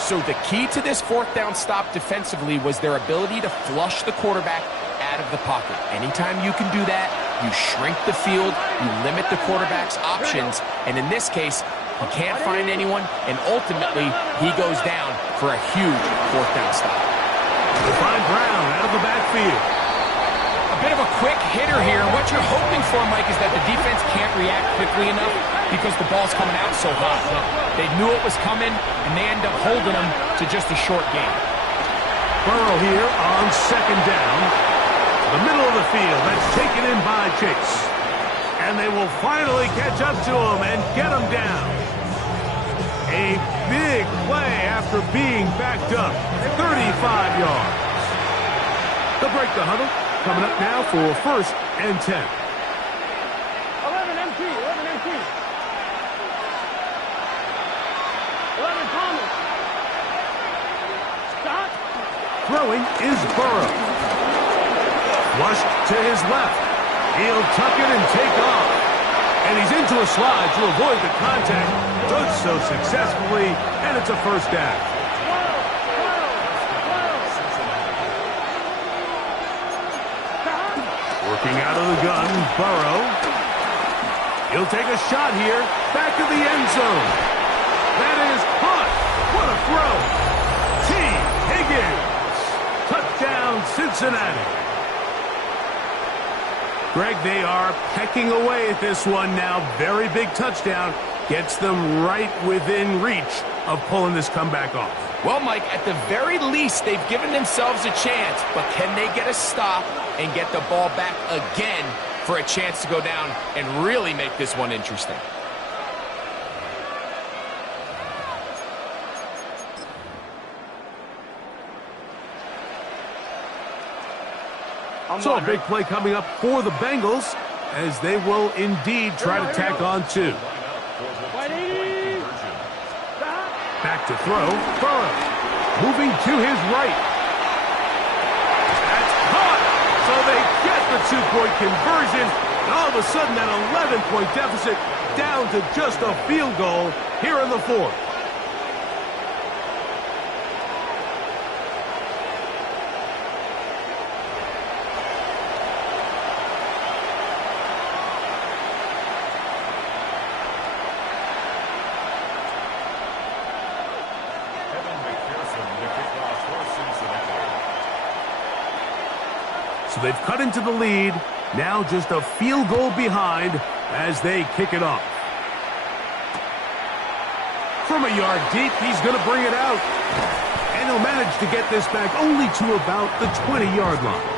So the key to this fourth down stop defensively was their ability to flush the quarterback out of the pocket. Anytime you can do that, you shrink the field, you limit the quarterback's options, and in this case, he can't find anyone, and ultimately, he goes down for a huge fourth down stop. They find Brown out of the backfield. A bit of a quick hitter here. What you're hoping for, Mike, is that the defense can't react quickly enough because the ball's coming out so hot. They knew it was coming, and they end up holding them to just a short game. Burrow here on second down. The middle of the field, that's taken in by Chase. And they will finally catch up to him and get him down. A big play after being backed up. 35 yards. They'll break the huddle. Coming up now for first and 10. 11 MT. 11 Thomas. Stop. Throwing is Burrow. Flushed to his left. He'll tuck it and take off. And he's into a slide to avoid the contact. Does so successfully, and it's a first down. Working out of the gun, Burrow. He'll take a shot here. Back to the end zone. That is caught. What a throw. T. Higgins. Touchdown, Cincinnati. Greg, they are pecking away at this one now. Very big touchdown. Gets them right within reach of pulling this comeback off. Well, Mike, at the very least, they've given themselves a chance, but can they get a stop and get the ball back again for a chance to go down and really make this one interesting? So a big play coming up for the Bengals as they will indeed try to tack on 2. Back to throw. Burrow moving to his right. That's caught. So they get the 2-point conversion. And all of a sudden, that 11-point deficit down to just a field goal here in the 4th. So they've cut into the lead. Now just a field goal behind as they kick it off. From a yard deep, he's going to bring it out. And he'll manage to get this back only to about the 20-yard line.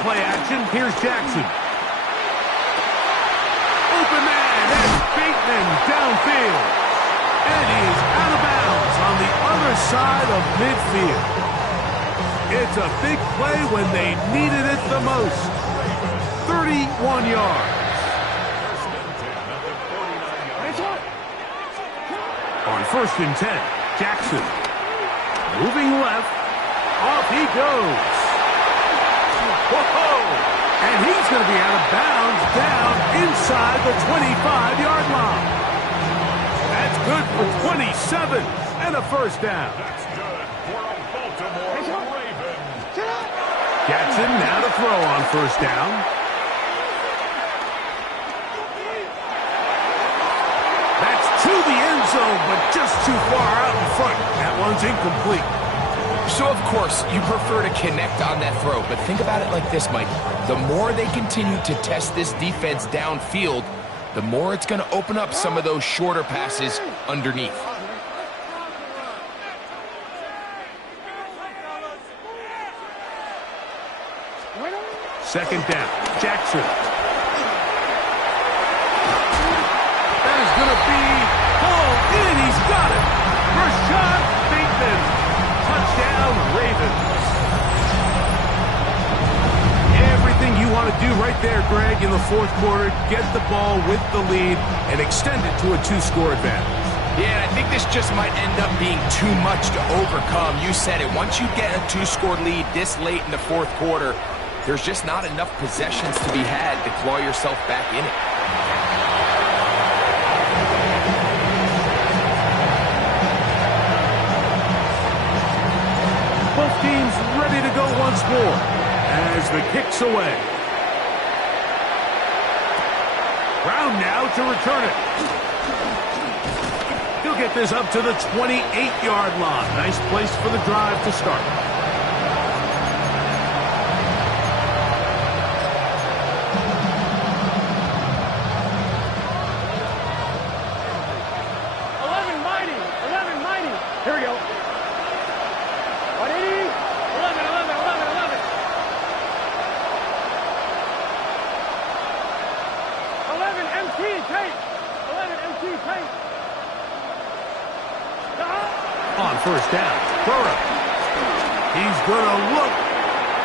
Play action. Here's Jackson. Open man. That's Bateman downfield. And he is out of bounds on the other side of midfield. It's a big play when they needed it the most. 31 yards. On 1st and 10, Jackson. Moving left. Off he goes. Whoa! And he's going to be out of bounds down inside the 25-yard line. That's good for 27 and a 1st down. That's good for a Baltimore Ravens. Jackson now to throw on 1st down. That's to the end zone, but just too far out in front. That one's incomplete. So, of course, you prefer to connect on that throw, but think about it like this, Mike. The more they continue to test this defense downfield, the more it's going to open up some of those shorter passes underneath. Second down, Jackson. That is going to be hauled in. He's got it. Rashad Bateman. Touchdown, Ravens. Everything you want to do right there, Greg, in the 4th quarter, get the ball with the lead and extend it to a 2-score advantage. Yeah, and I think this just might end up being too much to overcome. You said it. Once you get a 2-score lead this late in the 4th quarter, there's just not enough possessions to be had to claw yourself back in it. Both teams ready to go once more as the kick's away. Brown now to return it. He'll get this up to the 28-yard line. Nice place for the drive to start. Here we go. 180, 11, 11, 11, 11. 11 MT tape. 11 MT tape. On 1st down, Burrow. He's going to look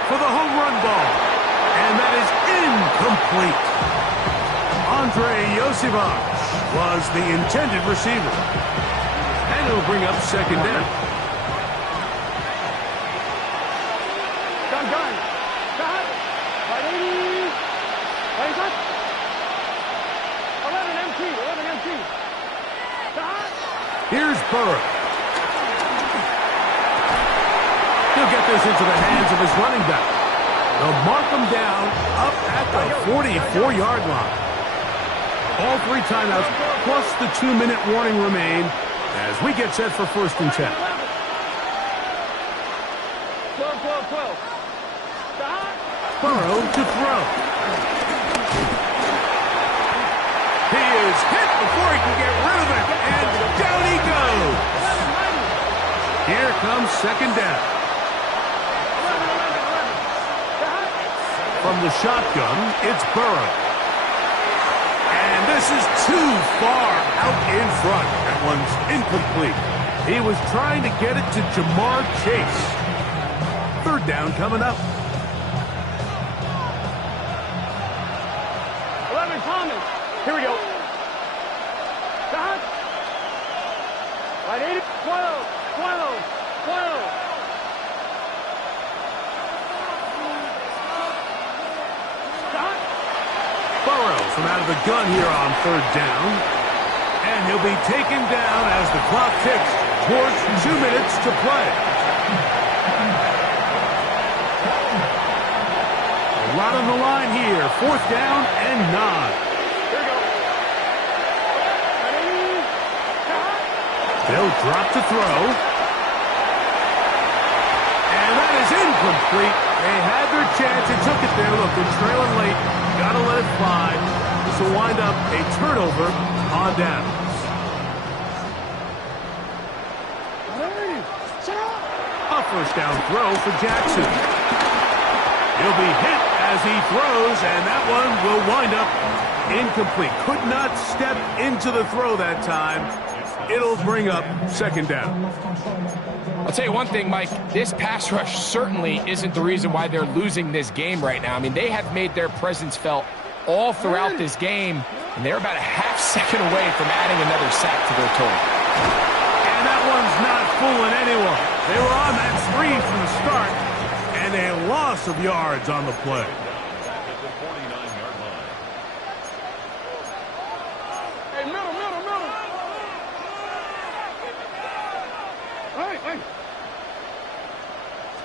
for the home run ball. And that is incomplete. Andre Yosivach was the intended receiver. And it'll bring up 2nd down. Gun. 180. 11 MT. 11 MT. Here's Burrow. He'll get this into the hands of his running back. They'll mark him down up at the 44-yard line. All 3 timeouts plus the 2-minute warning remain as we get set for 1st and 10. 12. Burrow to throw. He is hit before he can get rid of it, and down he goes. Here comes 2nd down. from the shotgun, it's Burrow. And this is too far out in front. That one's incomplete. He was trying to get it to Jamar Chase. Third down coming up. 11 Thomas. Here we go. Stop. Right 80. 12. 12. 12. Stop. Burrow from out of the gun here on third down. And he'll be taken down as the clock ticks towards 2 minutes to play. A lot on the line here. Fourth down and 9. Here we go. Ready. Stop. They'll drop to throw. And that is incomplete. They had their chance. They took it there. Look, they're trailing late. Got to let it fly. This will wind up a turnover on downs. A first down throw for Jackson. He'll be hit as he throws, and that one will wind up incomplete. Could not step into the throw that time. It'll bring up second down. I'll tell you one thing, Mike. This pass rush certainly isn't the reason why they're losing this game right now. I mean, they have made their presence felt all throughout this game, and they're about a half second away from adding another sack to their total. And that one's not fooling anyone. They were on that screen from the start, and a loss of yards on the play. Back at the 49-yard line. Hey, middle. Hey.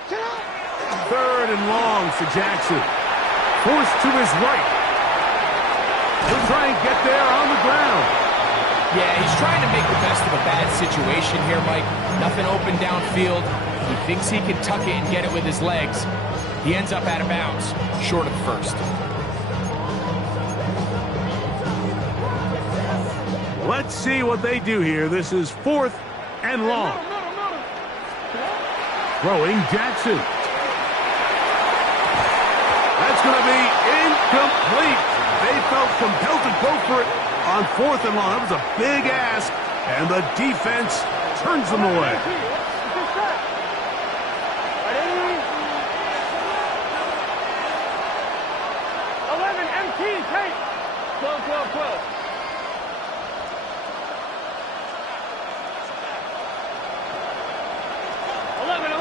Sit up. Third and long for Jackson. Forced to his right. He'll try and get there on the ground. Yeah, he's trying to make the best of a bad situation here, Mike. Nothing open downfield. He thinks he can tuck it and get it with his legs. He ends up out of bounds, short of the first. Let's see what they do here. This is fourth and long. Throwing Jackson. That's going to be incomplete. They felt compelled to go for it on fourth and long. That was a big ask, and the defense turns them away. 11 MT, take. 12. 11.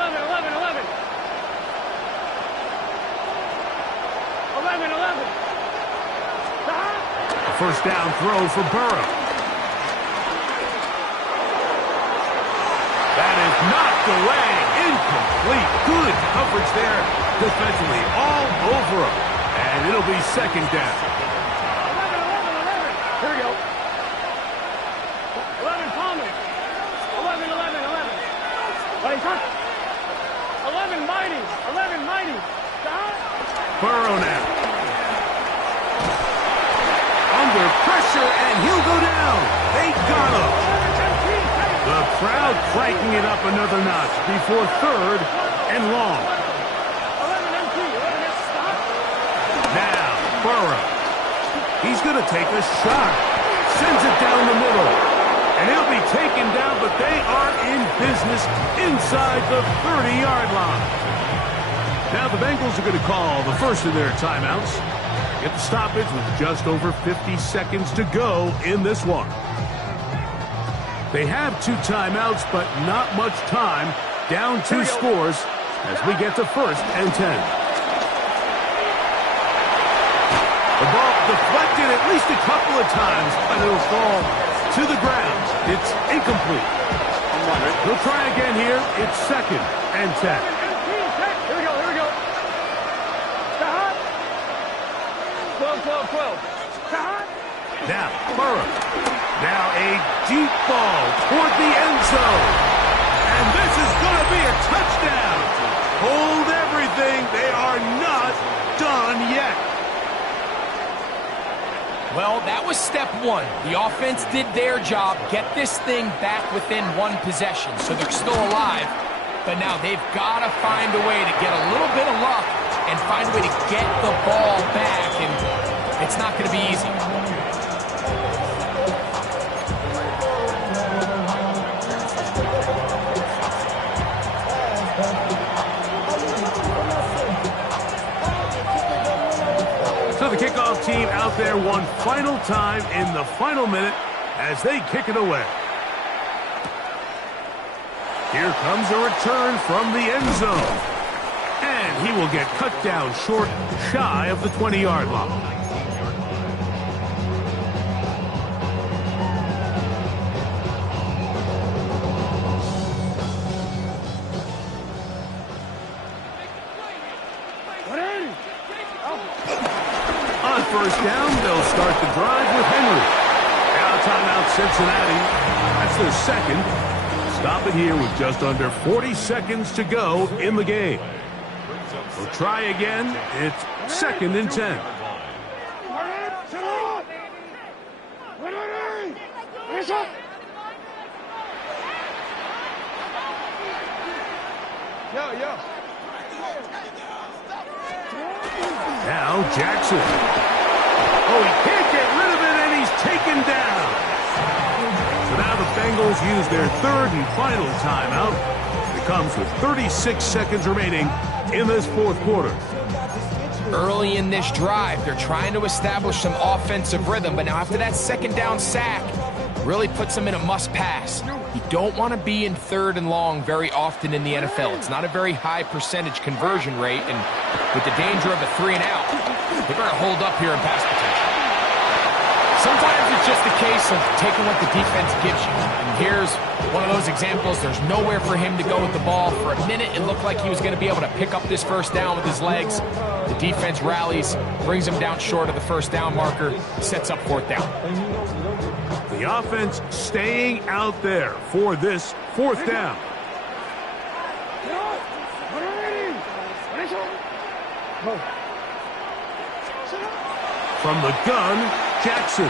First down throw for Burrow. That is knocked away. Incomplete. Good coverage there defensively. All over him. And it'll be second down. 11. Here we go. 11 Thomas. 11. Ready, touch. 11 Mighty. Stop. Burrow now. Under pressure, and he'll go down. They got him. The crowd cranking it up another notch before third and long. 11 MT. Stop. Now, Burrow. He's going to take a shot. Sends it down the middle. And he'll be taken down, but they are in business inside the 30-yard line. Now the Bengals are going to call the first of their timeouts. Get the stoppage with just over 50 seconds to go in this one. They have 2 timeouts, but not much time. Down 2 scores as we get to first and 10. The ball deflected at least a couple of times, but it'll fall to the ground. It's incomplete. He'll try again here. It's second and 10. Here we go. Stop. 12. Stop. Now, Burrow. Now a deep ball toward the end zone. And this is going to be a touchdown. Hold everything. They are not done yet. Well, that was step one. The offense did their job, get this thing back within 1 possession, so they're still alive. But now they've got to find a way to get a little bit of luck and find a way to get the ball back, and it's not going to be easy. So the kickoff team out there one final time in the final minute as they kick it away. Here comes a return from the end zone. And he will get cut down short, shy of the 20-yard line. On first down, they'll start the drive with Henry. Now timeout Cincinnati. That's their second. Stop it here with just under 40 seconds to go in the game. We'll try again. It's 2nd and 10. Now Jackson. Oh, he can't get rid of it, and he's taken down. So now the Bengals use their third and final timeout. It comes with 36 seconds remaining in this fourth quarter. Early in this drive, they're trying to establish some offensive rhythm, but now after that second down sack, really puts them in a must-pass. You don't want to be in 3rd and long very often in the NFL. It's not a very high percentage conversion rate, and with the danger of a 3-and-out, they better hold up here in pass protection. Sometimes it's just a case of taking what the defense gives you. And here's one of those examples. There's nowhere for him to go with the ball. For a minute, it looked like he was going to be able to pick up this first down with his legs. The defense rallies, brings him down short of the first down marker, sets up 4th down. The offense staying out there for this 4th down. From the gun, Jackson.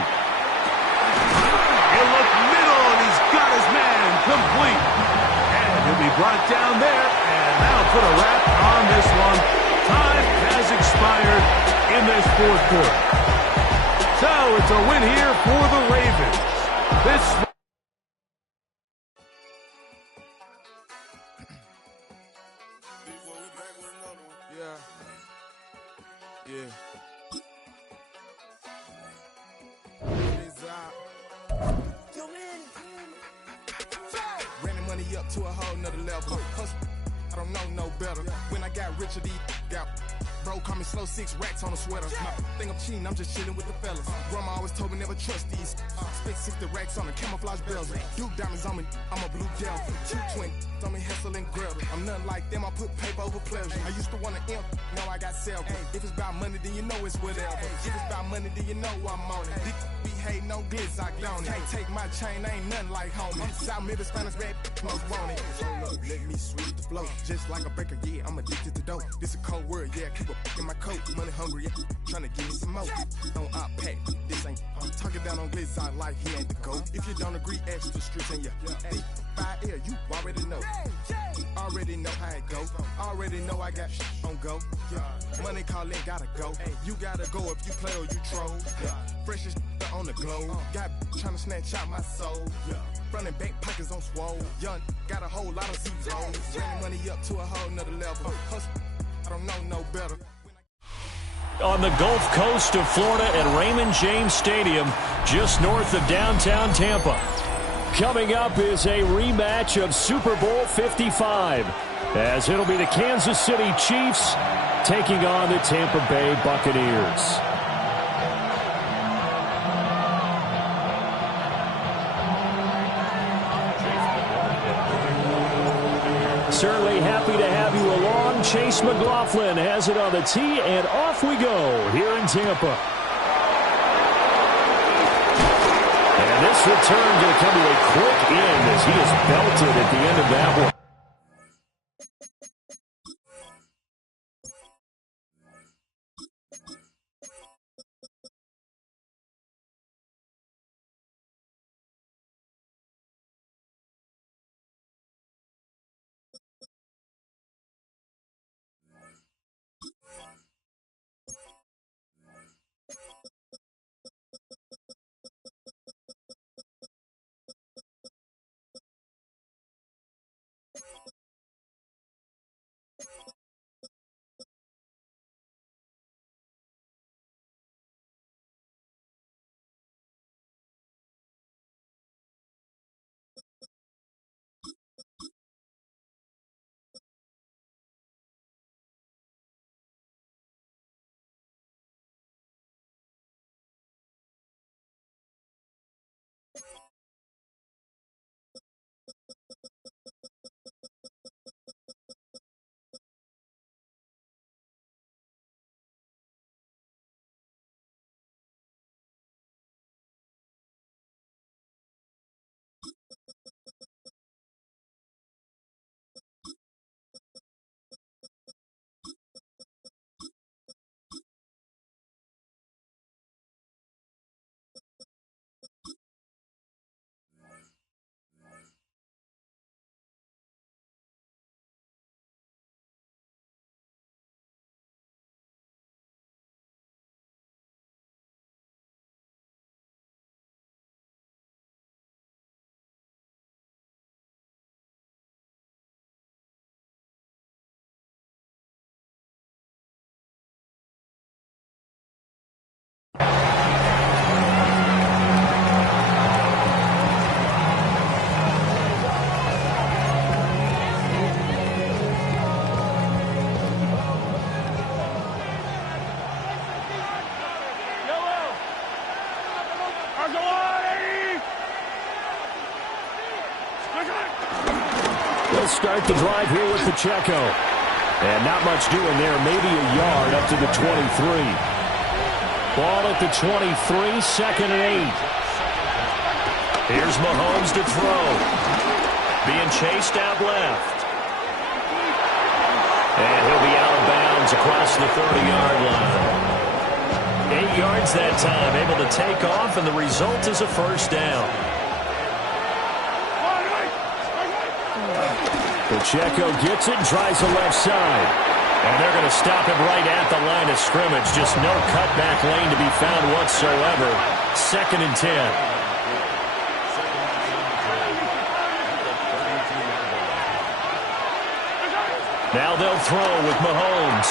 He'll look middle, and he's got his man complete. And he'll be brought down there, and that'll put a wrap on this one. Time has expired in this 4th quarter. So it's a win here for the Ravens. Running money up to a whole nother level. I don't know no better. When I got richer, these got bro, call me slow 6 racks on a sweater. My think I'm cheating, I'm just chilling with the fellas. Grandma always told me never trust these. Spit 60 racks on the camouflage bells. Duke diamonds on me, I'm a blue gel. 2 twin on me, Hessel and Gretel. I'm nothing like them, I put paper over pleasure. I used to want to imp, now I got self. If it's about money, then you know it's whatever. If it's about money, then you know I'm on it. This be hating on glitz, I don't it. Can't take my chain, ain't nothing like homie. South Middle Spanish red, most want it. Hold up, let me sweep the flow. Just like a breaker, yeah, I'm addicted to dope. This a cold word, yeah, keep a in my coat. Money hungry, yeah, trying to give me some more. On op pack, this ain't. I'm talking down on glitz, I like he ain't the goat. If you don't agree, ask the streets and yeah. 5 air, you already know. Already know how it go. Already know I got on go. Yeah. Money calling, gotta go. You gotta go if you play or you troll. Yeah. Freshest on the globe. Got trying to snatch out my soul. Yeah. Running back pockets on swole. Young, got a whole lot of zeros. Running money up to a whole nother level. Hustle, I don't know no better. On the Gulf Coast of Florida at Raymond James Stadium, just north of downtown Tampa. Coming up is a rematch of Super Bowl 55, as it'll be the Kansas City Chiefs taking on the Tampa Bay Buccaneers. Certainly happy to have you along. Chase McLaughlin has it on the tee, and off we go here in Tampa. And this return going to come to a quick end as he is belted at the end of that one. start the drive here with Pacheco. And not much doing there, maybe a yard up to the 23. Ball at the 23, 2nd and 8. Here's Mahomes to throw. Being chased out left. And he'll be out of bounds across the 30-yard line. 8 yards that time, able to take off, and the result is a first down. Pacheco gets it, tries the left side. And they're going to stop him right at the line of scrimmage. Just no cutback lane to be found whatsoever. 2nd and 10. Now they'll throw with Mahomes.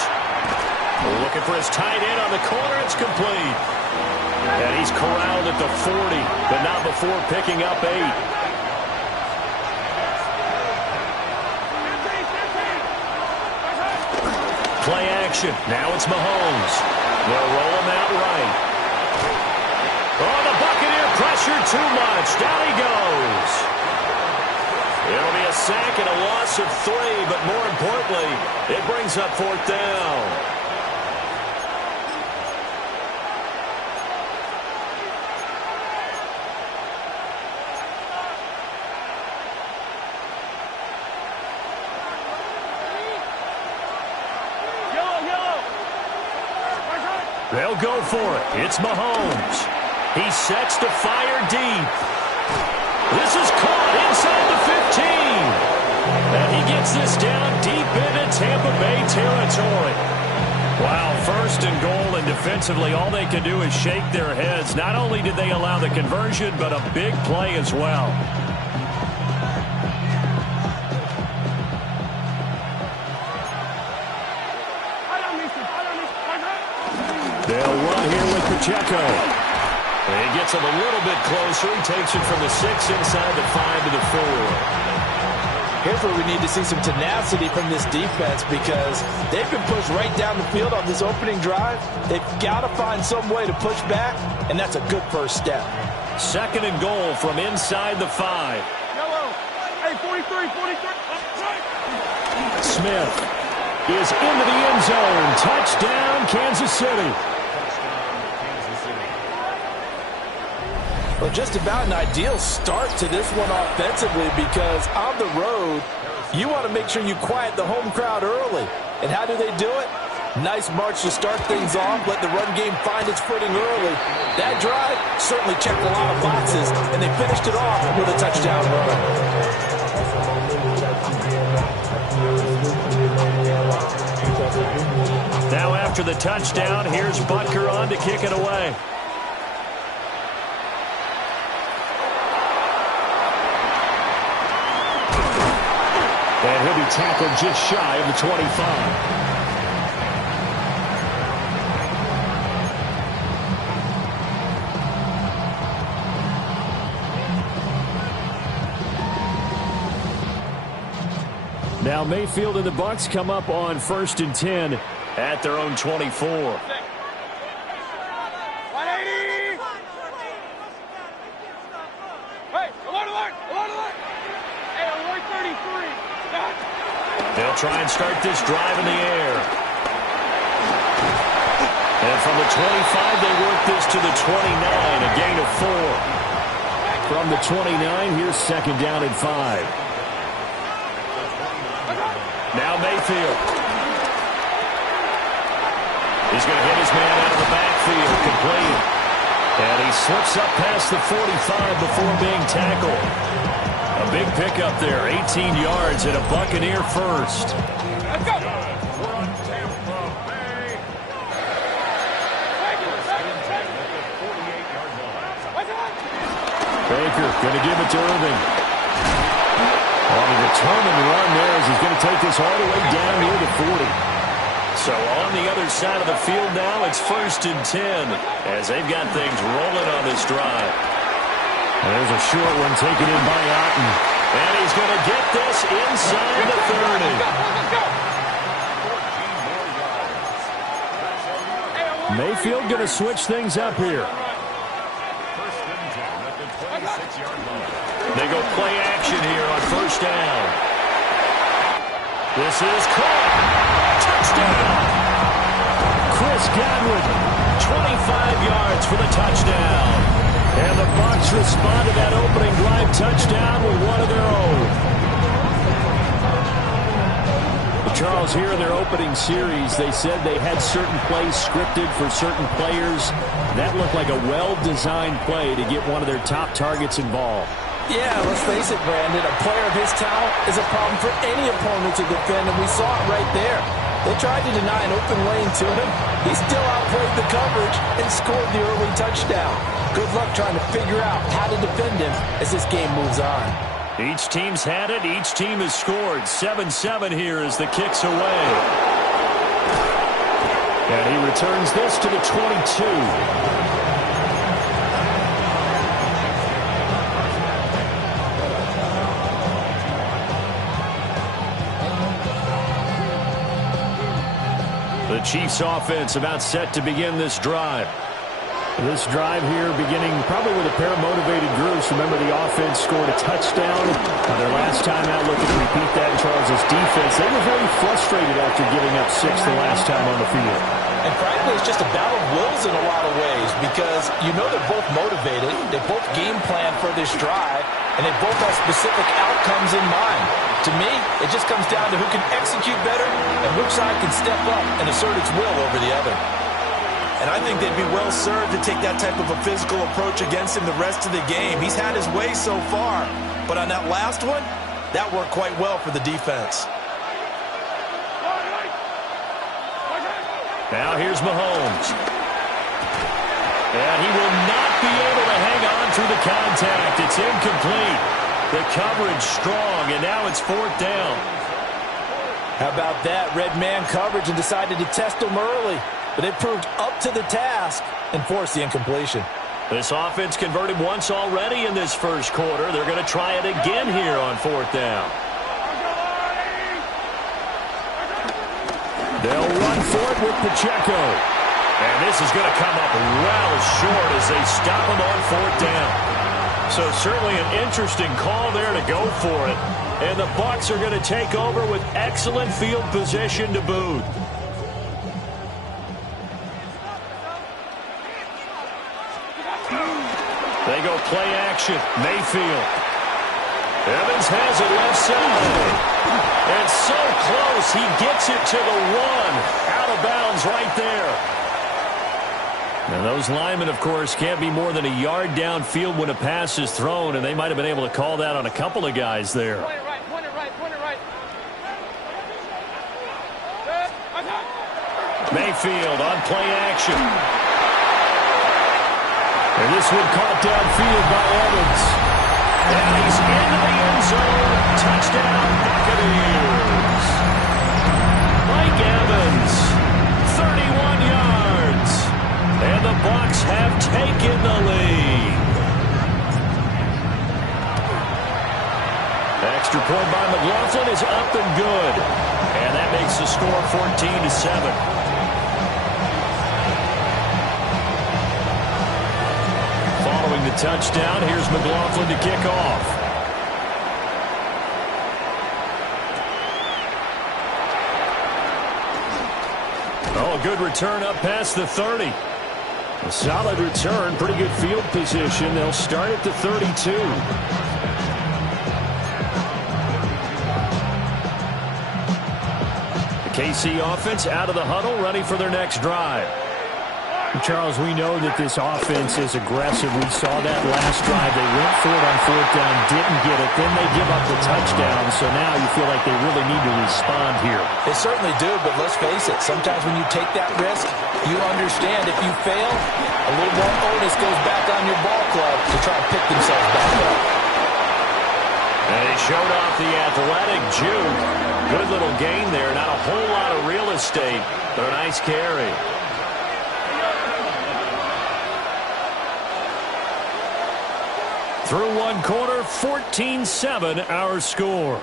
Looking for his tight end on the corner. It's complete. And he's corralled at the 40, but not before picking up 8. Play action. Now it's Mahomes. They'll roll him out right. Oh, the Buccaneer pressure too much. Down he goes. It'll be a sack and a loss of 3, but more importantly, it brings up 4th down. They'll go for it. It's Mahomes. He sets to fire deep. This is caught inside the 15. And he gets this down deep into Tampa Bay territory. Wow, 1st and goal, and defensively all they can do is shake their heads. Not only did they allow the conversion, but a big play as well. They'll run here with Pacheco. And he gets him a little bit closer. He takes it from the 6 inside the 5 to the 4. Here's where we need to see some tenacity from this defense, because they've been pushed right down the field on this opening drive. They've got to find some way to push back, and that's a good first step. 2nd and goal from inside the 5. Yellow. Hey, 43, 43. Smith is into the end zone. Touchdown, Kansas City. Well, just about an ideal start to this one offensively, because on the road, you want to make sure you quiet the home crowd early. And how do they do it? Nice march to start things off, let the run game find its footing early. That drive certainly checked a lot of boxes, and they finished it off with a touchdown run. Now after the touchdown, here's Butker on to kick it away. And he'll be tackled just shy of the 25. Now Mayfield and the Bucs come up on 1st and 10 at their own 24. 180. Hey, alert. Hey, alert 33. They'll try and start this drive in the air. And from the 25, they work this to the 29, a gain of 4. From the 29, here's 2nd down and 5. Now Mayfield. He's going to hit his man out of the backfield, complete. And he slips up past the 45 before being tackled. A big pickup there, 18 yards and a Buccaneer first. Let's go. Baker going to give it to Irving. On a determined run there as he's going to take this all the way down near the 40. So on the other side of the field now, it's 1st and 10 as they've got things rolling on this drive. There's a short one taken in by Otten. And he's going to get this inside the 30. Mayfield going to switch things up here. They go play action here on 1st down. This is caught. Touchdown. Chris Godwin, 25 yards for the touchdown. And the Bucs respond to that opening drive touchdown with one of their own. Charles, here in their opening series, they said they had certain plays scripted for certain players. That looked like a well-designed play to get one of their top targets involved. Yeah, let's face it, Brandon. A player of his talent is a problem for any opponent to defend, and we saw it right there. They tried to deny an open lane to him. He still outplayed the coverage and scored the early touchdown. Good luck trying to figure out how to defend him as this game moves on. Each team's had it. Each team has scored. 7-7 here as the kick's away. And he returns this to the 22. The Chiefs offense about set to begin this drive. This drive here beginning probably with a pair of motivated groups. Remember, the offense scored a touchdown. Their last time out, looking to repeat that in Charles' defense. They were very frustrated after giving up 6 the last time on the field. And frankly, it's just a battle of wills in a lot of ways because you know they're both motivated. They both game plan for this drive, and they both have specific outcomes in mind. To me, it just comes down to who can execute better and which side can step up and assert its will over the other. And I think they'd be well served to take that type of a physical approach against him the rest of the game. He's had his way so far, but on that last one, that worked quite well for the defense. Now here's Mahomes. And he will not be able to hang on through the contact. It's incomplete. The coverage strong, and now it's 4th down. How about that? Red man coverage and decided to test him early. But it proved up to the task and forced the incompletion. This offense converted once already in this first quarter. They're going to try it again here on 4th down. They'll run for it with Pacheco. And this is going to come up well short as they stop him on 4th down. So certainly an interesting call there to go for it. And the Bucs are going to take over with excellent field position to boot. They go play action. Mayfield. Evans has it left side. And so close. He gets it to the 1. Out of bounds right there. And those linemen, of course, can't be more than a yard downfield when a pass is thrown, and they might have been able to call that on a couple of guys there. Point it right, point it right, point it right. Mayfield on play action. And this one caught downfield by Evans. And he's into the end zone. Touchdown, Buccaneers. Mike Evans, 31 yards. And the Bucs have taken the lead. Extra point by McLaughlin is up and good. And that makes the score 14-7. Following the touchdown, here's McLaughlin to kick off. Oh, a good return up past the 30. A solid return, pretty good field position. They'll start at the 32. The KC offense out of the huddle, ready for their next drive. Charles, we know that this offense is aggressive. We saw that last drive. They went for it on 4th down, didn't get it. Then they give up the touchdown. So now you feel like they really need to respond here. They certainly do, but let's face it. Sometimes when you take that risk, you understand if you fail, a little more onus goes back on your ball club to try and pick themselves back up. And he showed off the athletic juke. Good little gain there. Not a whole lot of real estate, but a nice carry. Through one quarter, 14-7 our score.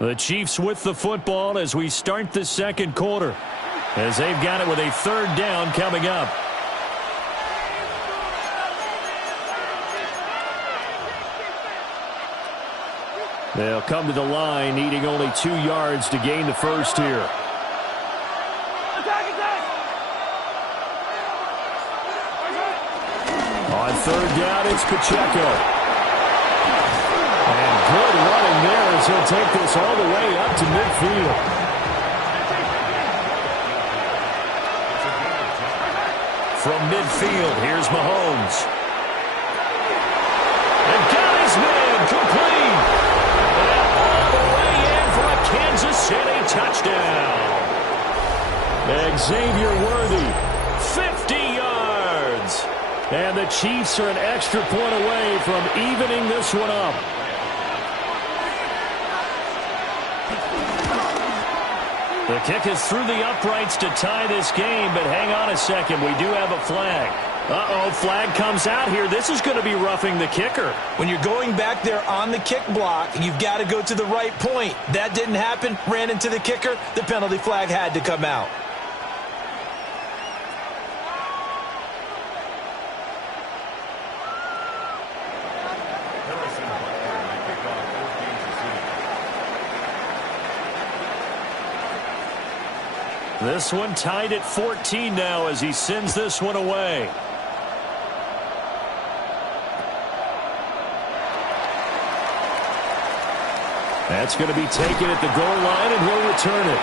The Chiefs with the football as we start the second quarter, as they've got it with a 3rd down coming up. They'll come to the line, needing only 2 yards to gain the first here. On third down, it's Pacheco. And good running there as he'll take this all the way up to midfield. From midfield, here's Mahomes. And got his man complete. And all the way in for a Kansas City touchdown. Xavier Worthy, 50 yards. And the Chiefs are an extra point away from evening this one up. The kick is through the uprights to tie this game, but hang on a second. We do have a flag. Uh-oh, flag comes out here. This is going to be roughing the kicker. When you're going back there on the kick block, you've got to go to the right point. That didn't happen. Ran into the kicker. The penalty flag had to come out. This one tied at 14 now as he sends this one away. That's going to be taken at the goal line, and he'll return it.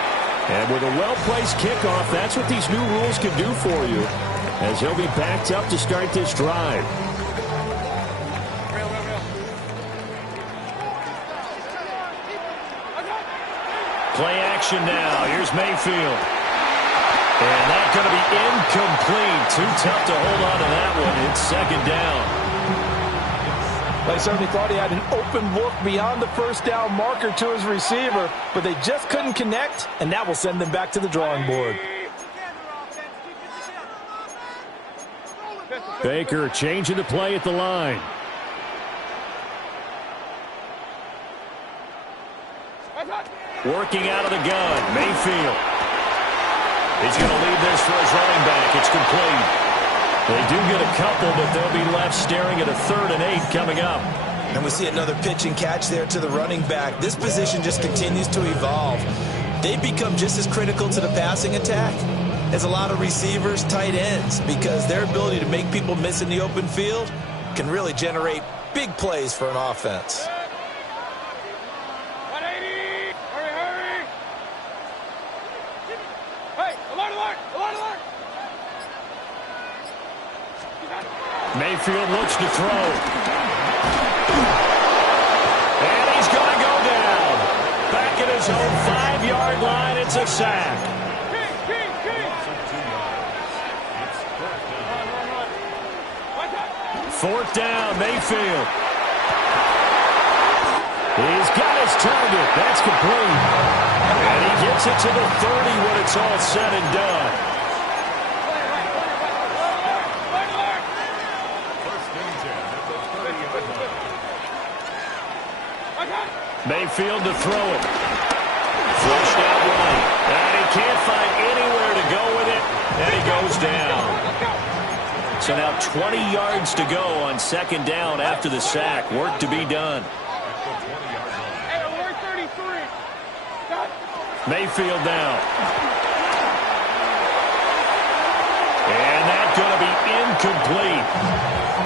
And with a well-placed kickoff, that's what these new rules can do for you, as he'll be backed up to start this drive. Play action now. Here's Mayfield. And that's going to be incomplete. Too tough to hold on to that one. It's second down. They certainly thought he had an open look beyond the first down marker to his receiver, but they just couldn't connect, and that will send them back to the drawing board. Baker changing the play at the line. Working out of the gun, Mayfield. He's going to leave this for his running back. It's complete. They do get a couple, but they'll be left staring at a 3rd and 8 coming up. And we see another pitch and catch there to the running back. This position just continues to evolve. They've become just as critical to the passing attack as a lot of receivers, tight ends, because their ability to make people miss in the open field can really generate big plays for an offense. Mayfield looks to throw. And he's going to go down. Back at his own 5-yard line, it's a sack. Fourth down, Mayfield. He's got his target. That's complete. And he gets it to the 30 when it's all said and done. Mayfield to throw it. Flushed out right. And he can't find anywhere to go with it. And he goes down. So now 20 yards to go on second down after the sack. Work to be done. Mayfield now. And that's going to be incomplete.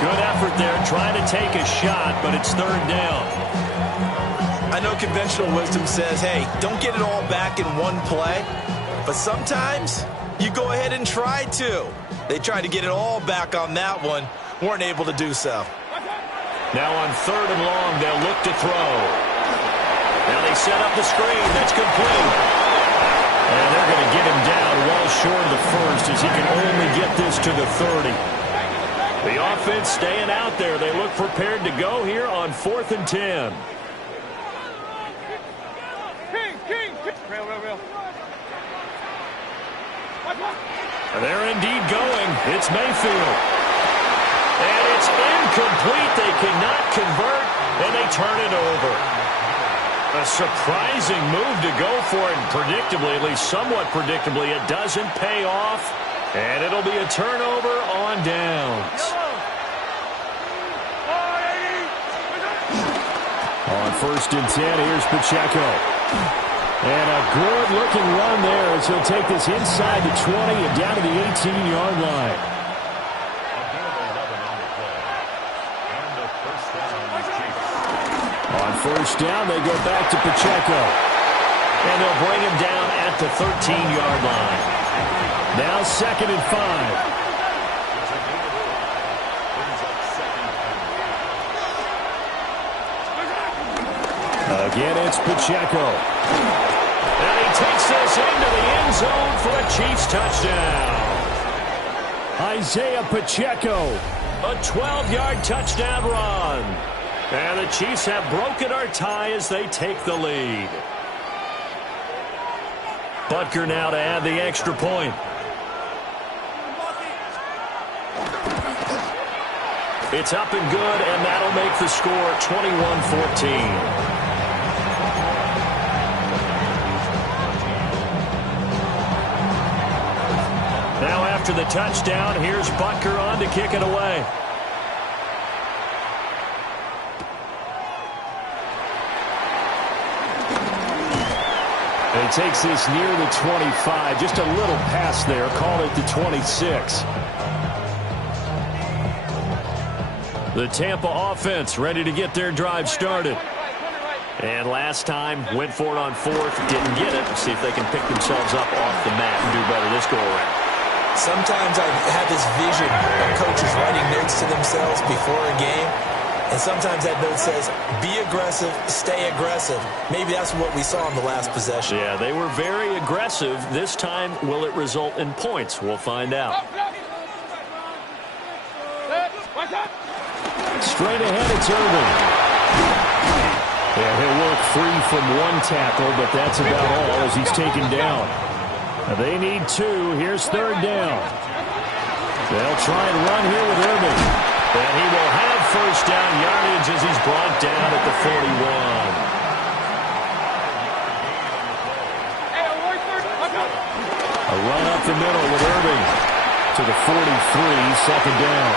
Good effort there trying to take a shot, but it's third down. I know conventional wisdom says, hey, don't get it all back in one play. But sometimes you go ahead and try to. They tried to get it all back on that one. Weren't able to do so. Now on third and long, they'll look to throw. Now they set up the screen. That's complete. And they're going to get him down well short of the first as he can only get this to the 30. The offense staying out there. They look prepared to go here on 4th and 10. They're indeed going. It's Mayfield. And it's incomplete. They cannot convert, and they turn it over. A surprising move to go for it, and predictably, at least somewhat predictably, it doesn't pay off, and it'll be a turnover on downs. On first and 10. Here's Pacheco. And a good-looking run there as he'll take this inside the 20 and down to the 18-yard line. On first down, they go back to Pacheco. And they'll bring him down at the 13-yard line. Now 2nd and 5. Again, it's Pacheco. And he takes this into the end zone for a Chiefs touchdown. Isaiah Pacheco, a 12-yard touchdown run. And the Chiefs have broken our tie as they take the lead. Butker now to add the extra point. It's up and good, and that'll make the score 21-14. Now after the touchdown, here's Butker on to kick it away. And he takes this near the 25. Just a little pass there. Call it the 26. The Tampa offense ready to get their drive started. And last time, went for it on 4th, didn't get it. See if they can pick themselves up off the mat and do better this go-around. Sometimes I have this vision of coaches writing notes to themselves before a game. And sometimes that note says, be aggressive, stay aggressive. Maybe that's what we saw in the last possession. Yeah, they were very aggressive. This time, will it result in points? We'll find out. Straight ahead, it's Irving. Yeah, he'll work free from one tackle, but that's about all as he's taken down. They need 2. Here's 3rd down. They'll try and run here with Irving. And he will have first down yardage as he's brought down at the 41. A run up the middle with Irving to the 43, 2nd down.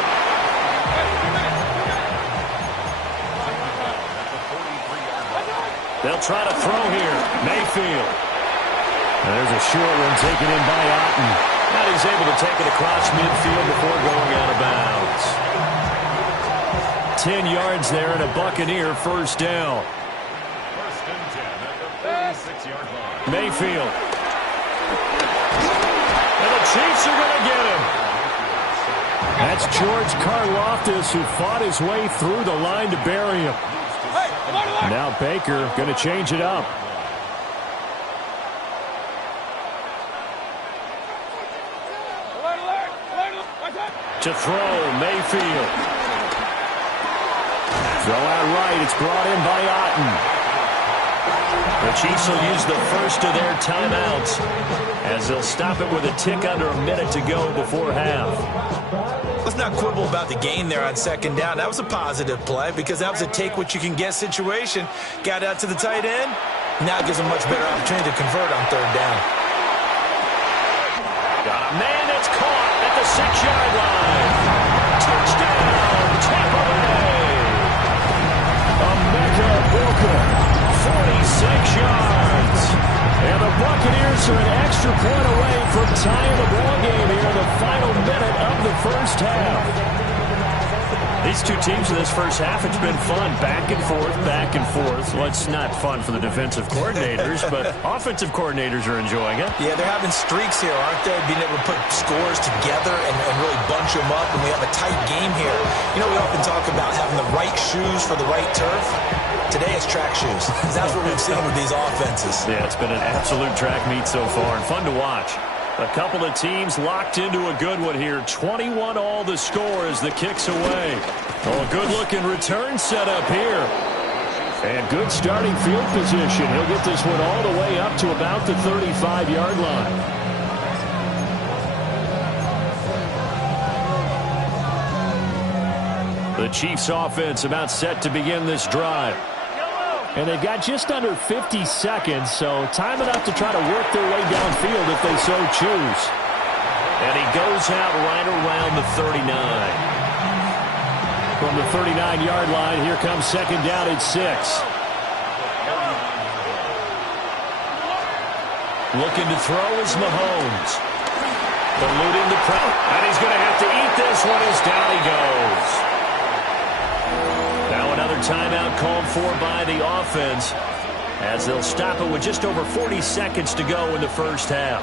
They'll try to throw here. Mayfield. There's a short one taken in by Otten. And he's able to take it across midfield before going out of bounds. 10 yards there and a Buccaneer first down. First and 10 at the 36-yard line. Mayfield. And the Chiefs are going to get him. That's George Karlaftis who fought his way through the line to bury him. Now Baker going to change it up. To throw, Mayfield. Throw out right. It's brought in by Otten. The Chiefs will use the first of their timeouts as they'll stop it with a tick under a minute to go before half. Let's not quibble about the gain there on 2nd down. That was a positive play because that was a take-what-you-can-get situation. Got out to the tight end. Now it gives them a much better opportunity to convert on 3rd down. Got a man that's caught at the 6-yard line. Touchdown, Tampa Bay. Emeka Booker, 46 yards. And the Buccaneers are an extra point away from tying the ball game here in the final minute of the first half. These two teams in this first half, it's been fun. Back and forth, back and forth. Well, it's not fun for the defensive coordinators, but offensive coordinators are enjoying it. Yeah, they're having streaks here, aren't they? Being able to put scores together and really bunch them up, and we have a tight game here. You know, we often talk about having the right shoes for the right turf. Today it's track shoes. That's what we've seen with these offenses. Yeah, it's been an absolute track meet so far, and fun to watch. A couple of teams locked into a good one here. 21-all the score as the kick's away. Oh, a good-looking return set up here. And good starting field position. He'll get this one all the way up to about the 35-yard line. The Chiefs offense about set to begin this drive. And they've got just under 50 seconds, so time enough to try to work their way downfield if they so choose. And he goes out right around the 39. From the 39-yard line, here comes 2nd down and 6. Looking to throw is Mahomes. Eluding the pressure. And he's going to have to eat this one as down he goes. Now another timeout called for by the offense, as they'll stop it with just over 40 seconds to go in the first half.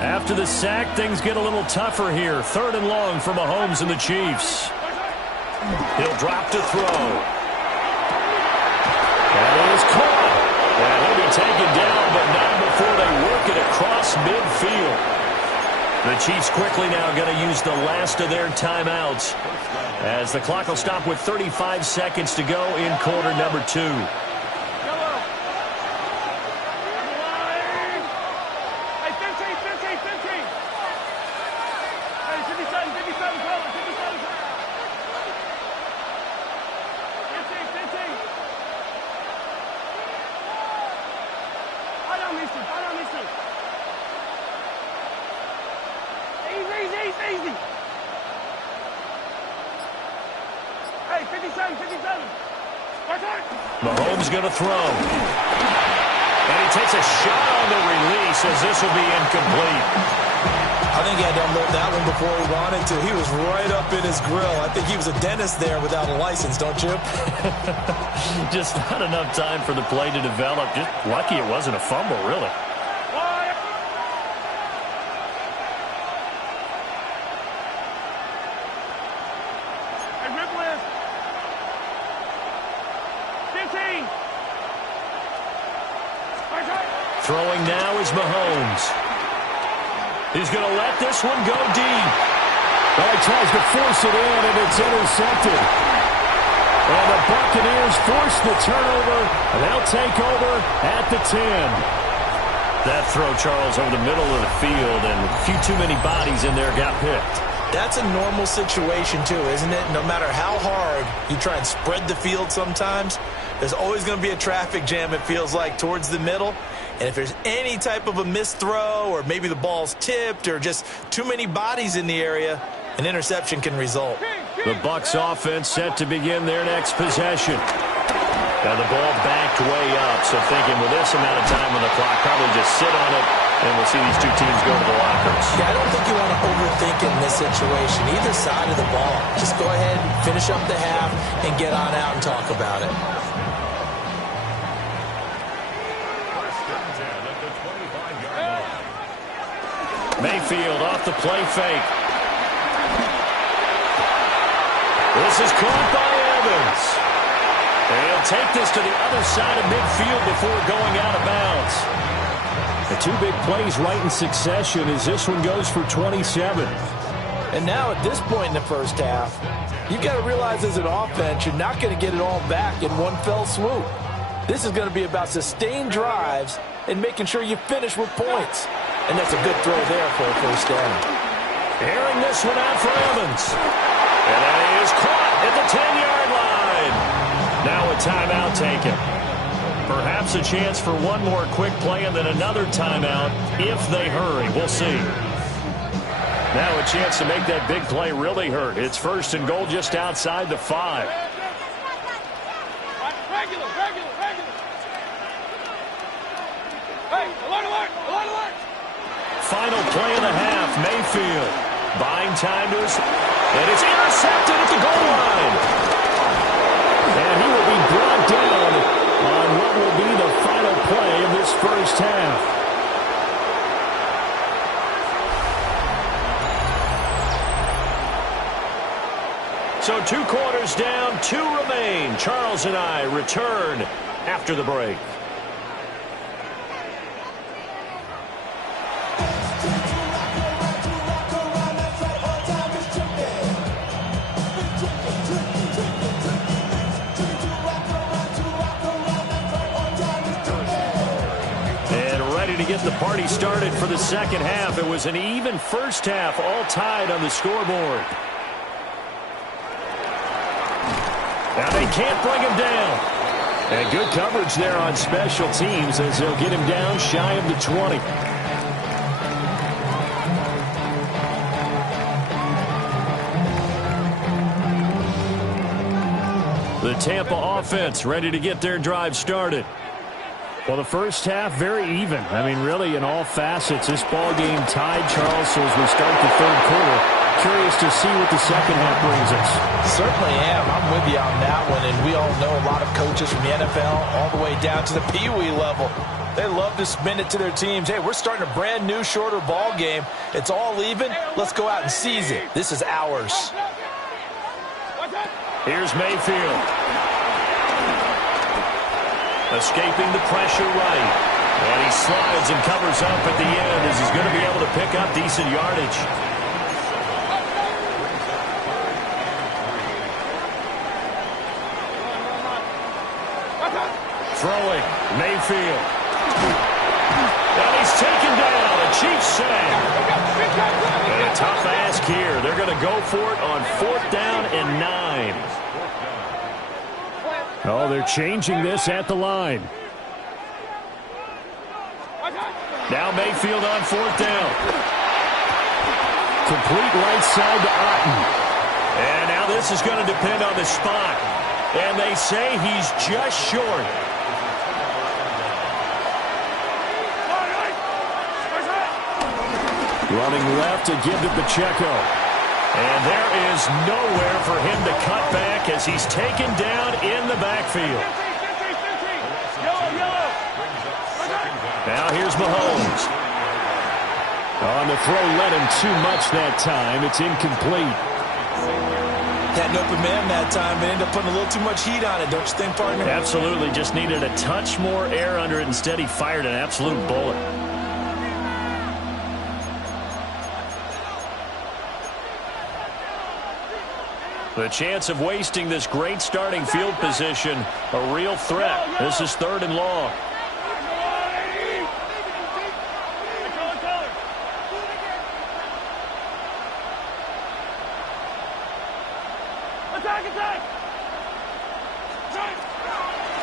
After the sack, things get a little tougher here. 3rd and long for Mahomes and the Chiefs. He'll drop to throw. That is caught. And he'll be taken down, but not before they work it across midfield. The Chiefs quickly now going to use the last of their timeouts, as the clock will stop with 35 seconds to go in quarter number 2. Mahomes going to throw. And he takes a shot on the release, as this will be incomplete. I think he had to unload that one before he wanted to. He was right up in his grill. I think he was a dentist there without a license, don't you? Just not enough time for the play to develop. Just lucky it wasn't a fumble, really. Throwing now is Mahomes. He's going to let this one go deep. Well, he tries to force it in, and it's intercepted. And the Buccaneers force the turnover, and they'll take over at the 10. That throw, Charles, over the middle of the field, and a few too many bodies in there got picked. That's a normal situation, too, isn't it? No matter how hard you try and spread the field sometimes, there's always going to be a traffic jam, it feels like, towards the middle. And if there's any type of a missed throw, or maybe the ball's tipped, or just too many bodies in the area, an interception can result. The Bucs offense set to begin their next possession. Now the ball backed way up, so thinking with this amount of time on the clock, probably just sit on it, and we'll see these two teams go to the lockers. Yeah, I don't think you want to overthink in this situation, either side of the ball. Just go ahead, finish up the half, and get on out and talk about it. Mayfield off the play fake. This is caught by Evans. And he'll take this to the other side of midfield before going out of bounds. The two big plays right in succession as this one goes for 27. And now at this point in the first half, you've got to realize as an offense, you're not going to get it all back in one fell swoop. This is going to be about sustained drives and making sure you finish with points. And that's a good throw there for a first down. Airing this one out for Evans. And that is caught at the 10-yard line. Now a timeout taken. Perhaps a chance for one more quick play and then another timeout if they hurry. We'll see. Now a chance to make that big play really hurt. It's 1st and goal just outside the 5. Final play of the half, Mayfield buying time to his, and it's intercepted at the goal line. And he will be brought down on what will be the final play of this first half. So 2 quarters down, 2 remain. Charles and I return after the break. Get the party started for the second half. It was an even first half, all tied on the scoreboard. Now they can't bring him down. And good coverage there on special teams as they'll get him down shy of the 20. The Tampa offense ready to get their drive started. Well, the first half, very even. I mean, really, in all facets, this ball game tied, Charles. So as we start the third quarter, curious to see what the second half brings us. Certainly am. I'm with you on that one. And we all know a lot of coaches from the NFL all the way down to the Pee Wee level. They love to spin it to their teams. Hey, we're starting a brand new, shorter ball game. It's all even. Let's go out and seize it. This is ours. Here's Mayfield. Escaping the pressure right. And he slides and covers up at the end as he's going to be able to pick up decent yardage. Throwing. Mayfield. And he's taken down. A Chiefs sack. And a tough ask here. They're going to go for it on 4th down and 9. Oh, they're changing this at the line. Now Mayfield on 4th down. Complete right side to Otten. And now this is going to depend on the spot. And they say he's just short. Running left to give to Pacheco. And there is nowhere for him to cut back as he's taken down in the backfield. Now here's Mahomes. On the throw, let him too much that time. It's incomplete. Had an open man that time, but ended up putting a little too much heat on it, don't you think, partner? Absolutely. Just needed a touch more air under it. Instead, he fired an absolute bullet. The chance of wasting this great starting field position, a real threat. This is 3rd and long.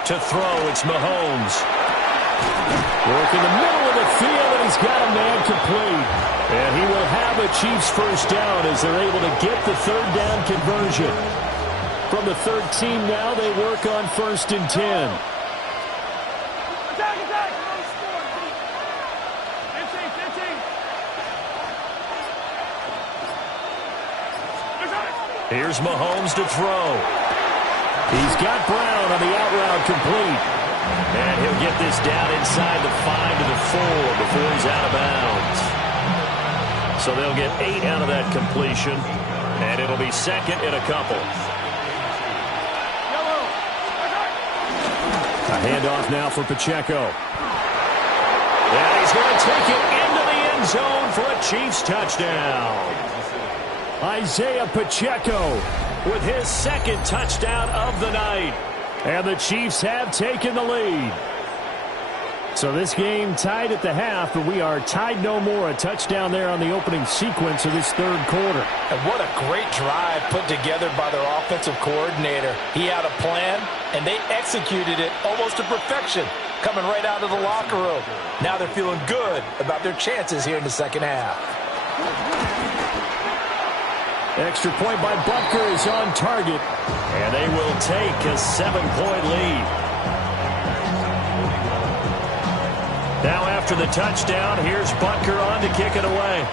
To throw, it's Mahomes. Work in the middle of the field, and he's got a man complete. And he will have a Chiefs first down as they're able to get the 3rd down conversion. From the 13 now, they work on 1st and 10. Here's Mahomes to throw. He's got Brown on the out route complete. And he'll get this down inside the 5 to the 4 before he's out of bounds. So they'll get 8 out of that completion. And it'll be 2nd and a couple. A handoff now for Pacheco. And he's going to take it into the end zone for a Chiefs touchdown. Isaiah Pacheco with his 2nd touchdown of the night. And the Chiefs have taken the lead. So this game tied at the half, but we are tied no more. A touchdown there on the opening sequence of this 3rd quarter. And what a great drive put together by their offensive coordinator. He had a plan, and they executed it almost to perfection, coming right out of the locker room. Now they're feeling good about their chances here in the 2nd half. Extra point by Butker is on target. And they will take a 7-point lead. Now after the touchdown, here's Butker on to kick it away.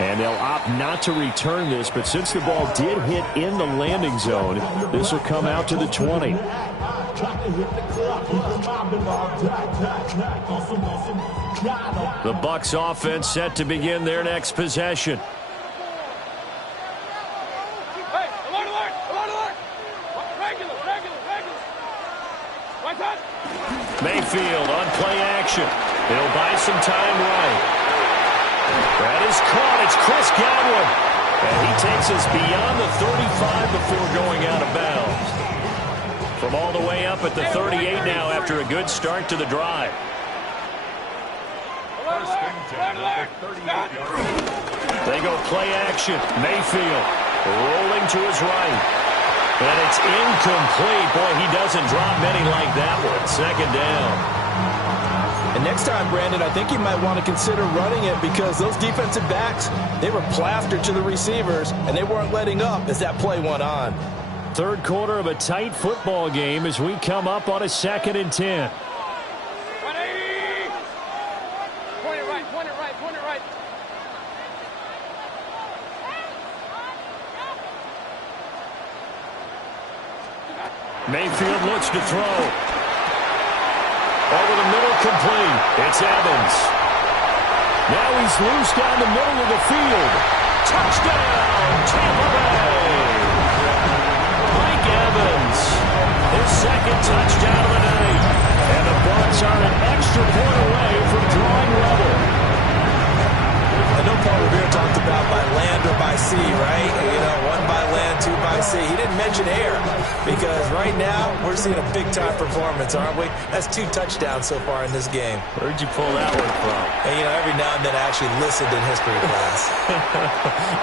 And they'll opt not to return this, but since the ball did hit in the landing zone, this will come out to the 20. The Bucs offense set to begin their next possession. Mayfield on play action. He'll buy some time right. That is caught. It's Chris Godwin. And he takes us beyond the 35 before going out of bounds. From all the way up at the 38 now after a good start to the drive. They go play action. Mayfield rolling to his right. And it's incomplete. Boy, he doesn't drop many like that one. 2nd down. And next time, Brandon, I think you might want to consider running it because those defensive backs, they were plastered to the receivers, and they weren't letting up as that play went on. Third quarter of a tight football game as we come up on a 2nd and 10. Point it right, point it right, point it right. Mayfield looks to throw. Over the middle, complete. It's Evans. Now he's loose down the middle of the field. Touchdown, Tampa Bay. Mike Evans, his 2nd touchdown of the night. And the Bucs are an extra point away from drawing level. I know Paul Revere talked about by land or by sea, right? You know, 1 by land, 2 by sea. He didn't mention air because right now we're seeing a big-time performance, aren't we? That's 2 touchdowns so far in this game. Where'd you pull that one from? And, you know, every now and then I actually listened in history class.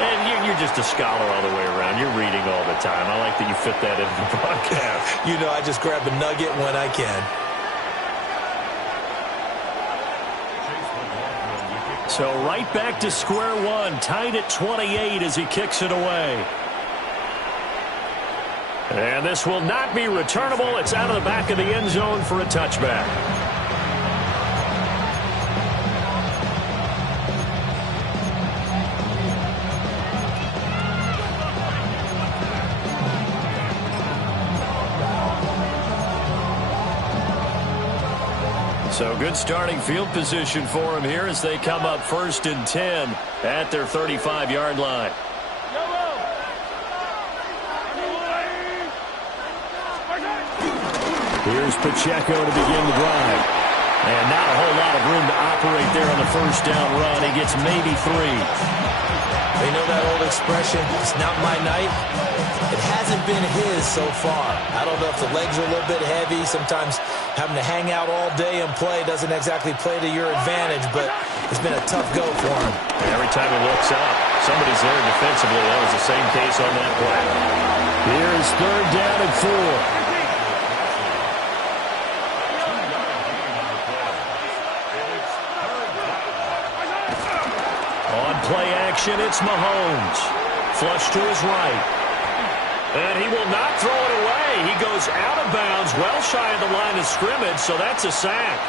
And you're just a scholar all the way around. You're reading all the time. I like that you fit that into the broadcast. You know, I just grab a nugget when I can. So right back to square one, tied at 28 as he kicks it away. And this will not be returnable. It's out of the back of the end zone for a touchback. So good starting field position for him here as they come up 1st and 10 at their 35-yard line. Here's Pacheco to begin the drive. And not a whole lot of room to operate there on the 1st down run. He gets maybe 3. They know that old expression, it's not my night. It hasn't been his so far. I don't know if the legs are a little bit heavy. Sometimes having to hang out all day and play doesn't exactly play to your advantage, but it's been a tough go for him. Every time he looks up, somebody's there defensively. That was the same case on that play. Here's 3rd down and 4. Play action, it's Mahomes. Flush to his right. And he will not throw it away. He goes out of bounds, well shy of the line of scrimmage, so that's a sack.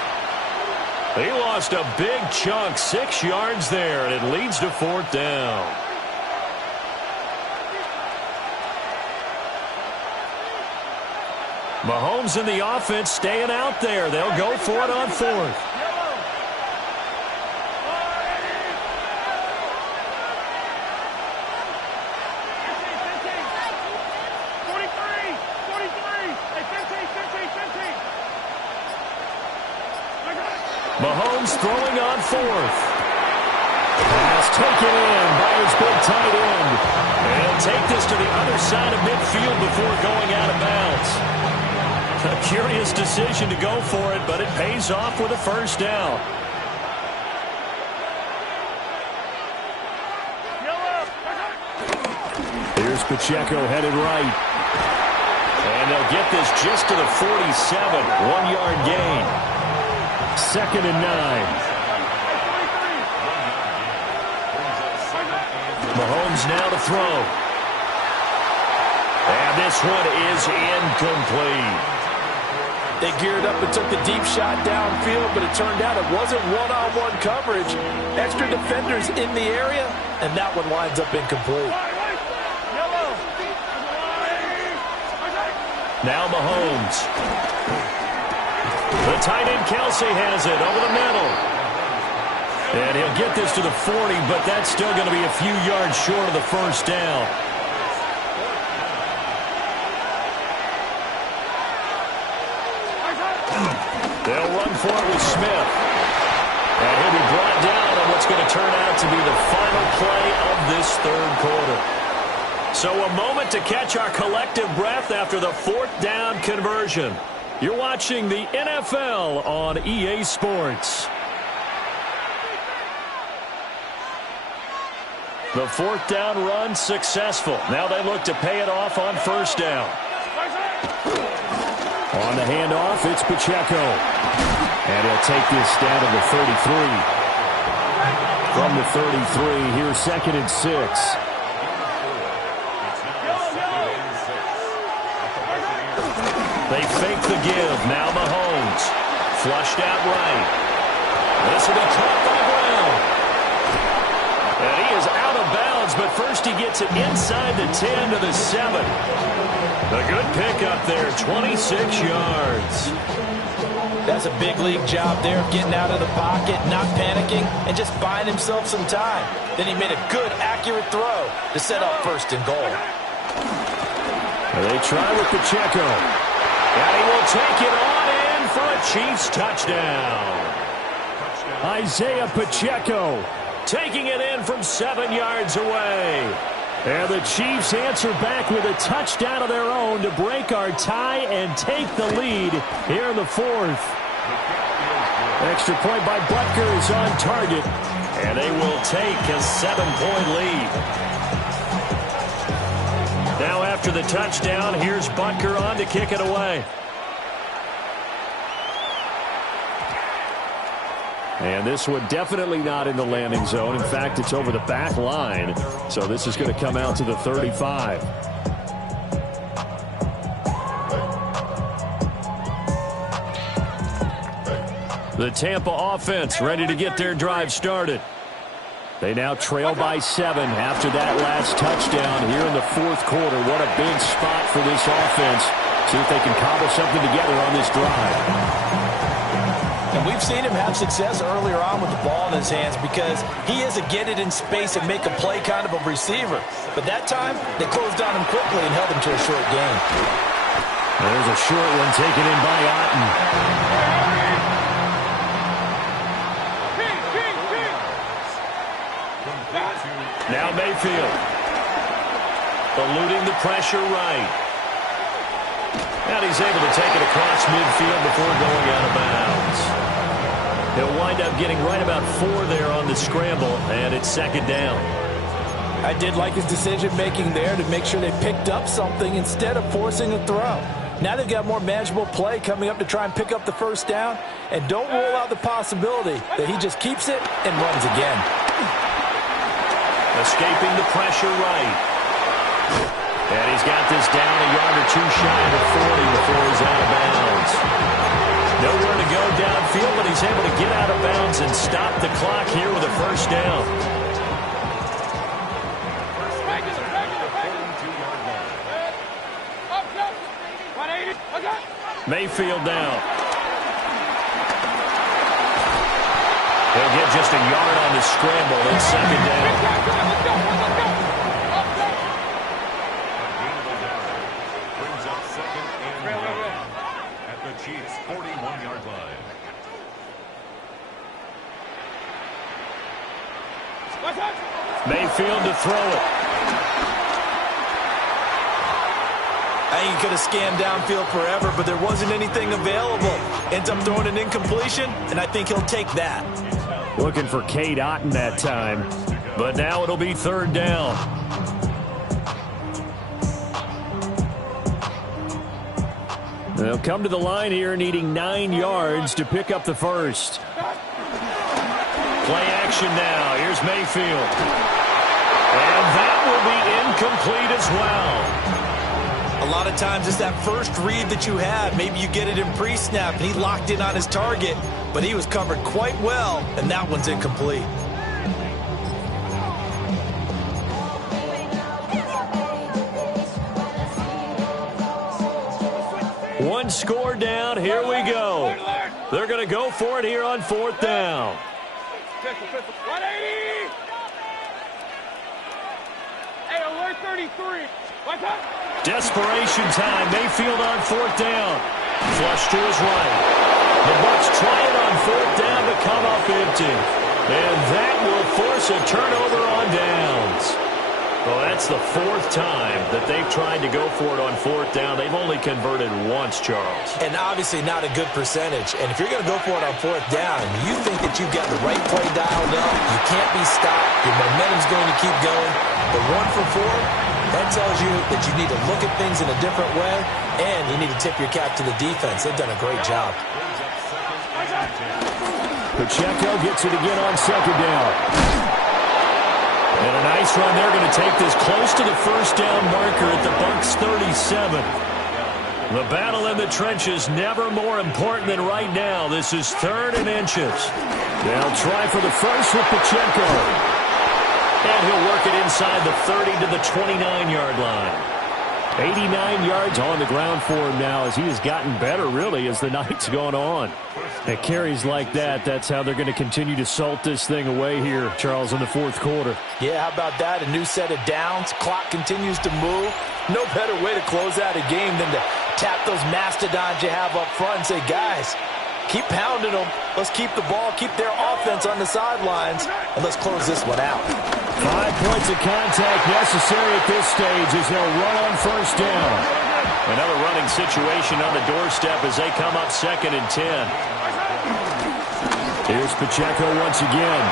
He lost a big chunk, 6 yards there, and it leads to 4th down. Mahomes and the offense staying out there. They'll go for it on 4th. Mahomes throwing on 4th. Pass taken in by his big tight end. And take this to the other side of midfield before going out of bounds. A curious decision to go for it, but it pays off with a 1st down. Here's Pacheco headed right. And they'll get this just to the 47. 1-yard gain. 2nd and 9. Mahomes now to throw. And this one is incomplete. They geared up and took the deep shot downfield, but it turned out it wasn't one-on-one coverage. Extra defenders in the area, and that one winds up incomplete. Now Mahomes. The tight end Kelsey has it over the middle. And he'll get this to the 40, but that's still going to be a few yards short of the 1st down. They'll run for it with Smith. And he'll be brought down on what's going to turn out to be the final play of this 3rd quarter. So a moment to catch our collective breath after the 4th down conversion. You're watching the NFL on EA Sports. The 4th down run successful. Now they look to pay it off on 1st down. On the handoff, it's Pacheco. And he'll take this down to the 33. From the 33, here's 2nd and 6. the give. Now Mahomes. Flushed out right. This will be caught by Brown. And he is out of bounds, but first he gets it inside the 10 to the 7. A good pickup there, 26 yards. That's a big league job there, getting out of the pocket, not panicking, and just buying himself some time. Then he made a good, accurate throw to set up first and goal. They try with Pacheco. And he will take it on in for a Chiefs touchdown. Isaiah Pacheco taking it in from 7 yards away. And the Chiefs answer back with a touchdown of their own to break our tie and take the lead here in the fourth. Extra point by Butker is on target. And they will take a 7-point lead. Now after the touchdown, here's Butker on to kick it away. And this one definitely not in the landing zone. In fact, it's over the back line. So this is going to come out to the 35. The Tampa offense ready to get their drive started. They now trail by 7 after that last touchdown here in the fourth quarter. What a big spot for this offense. See if they can cobble something together on this drive. And we've seen him have success earlier on with the ball in his hands because he is a get it in space and make a play kind of a receiver. But that time, they closed on him quickly and held him to a short gain. There's a short one taken in by Otten. Now Mayfield. Eluding the pressure right. And he's able to take it across midfield before going out of bounds. He'll wind up getting right about 4 there on the scramble, and it's second down. I did like his decision-making there to make sure they picked up something instead of forcing a throw. Now they've got more manageable play coming up to try and pick up the first down, and don't rule out the possibility that he just keeps it and runs again. Escaping the pressure right. And he's got this down a yard or 2 shy of the 40 before he's out of bounds. Nowhere to go downfield, but he's able to get out of bounds and stop the clock here with a first down. Mayfield down. He'll get just a yard on the scramble. It's second down. Chiefs 41-yard line. Mayfield to throw it. I think he could have scanned downfield forever, but there wasn't anything available. Ends up throwing an incompletion, and I think he'll take that. Looking for Cade Otten that time, but now it'll be third down. They'll come to the line here needing 9 yards to pick up the first. Play action now. Here's Mayfield. And that will be incomplete as well. A lot of times it's that first read that you have. Maybe you get it in pre-snap, and he locked in on his target, but he was covered quite well, and that one's incomplete. One score down. Here we go. They're going to go for it here on fourth down. 180. Hey, alert 33. What's up? Desperation time. Mayfield on fourth down. Flush to his right. The Bucs try it on fourth down to come up empty. And that will force a turnover on downs. Well, that's the 4th time that they've tried to go for it on fourth down. They've only converted once, Charles. And obviously not a good percentage. And if you're going to go for it on fourth down, you think that you've got the right play dialed up, you can't be stopped, your momentum's going to keep going. But 1 for 4, that tells you that you need to look at things in a different way, and you need to tip your cap to the defense. They've done a great job. Pacheco gets it again on second down. And a nice run. They're going to take this close to the first down marker at the Bucs 37. The battle in the trenches never more important than right now. This is 3rd and inches. They'll try for the first with Pacheco. And he'll work it inside the 30 to the 29-yard line. 89 yards on the ground for him now as he has gotten better, really, as the night's gone on. At carries like that, that's how they're going to continue to salt this thing away here, Charles, in the 4th quarter. Yeah, how about that? A new set of downs. Clock continues to move. No better way to close out a game than to tap those mastodons you have up front and say, guys, keep pounding them. Let's keep the ball, keep their offense on the sidelines, and let's close this one out. 5 points of contact necessary at this stage as they'll run on 1st down. Another running situation on the doorstep as they come up 2nd and 10. Here's Pacheco once again.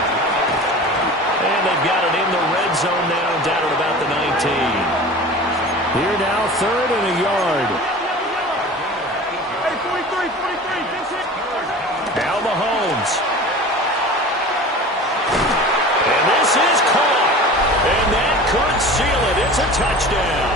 And they've got it in the red zone now, down at about the 19. Here now, 3rd and a yard. Hey, 43, that's it. Now Mahomes. And this is caught. And that could seal it. It's a touchdown.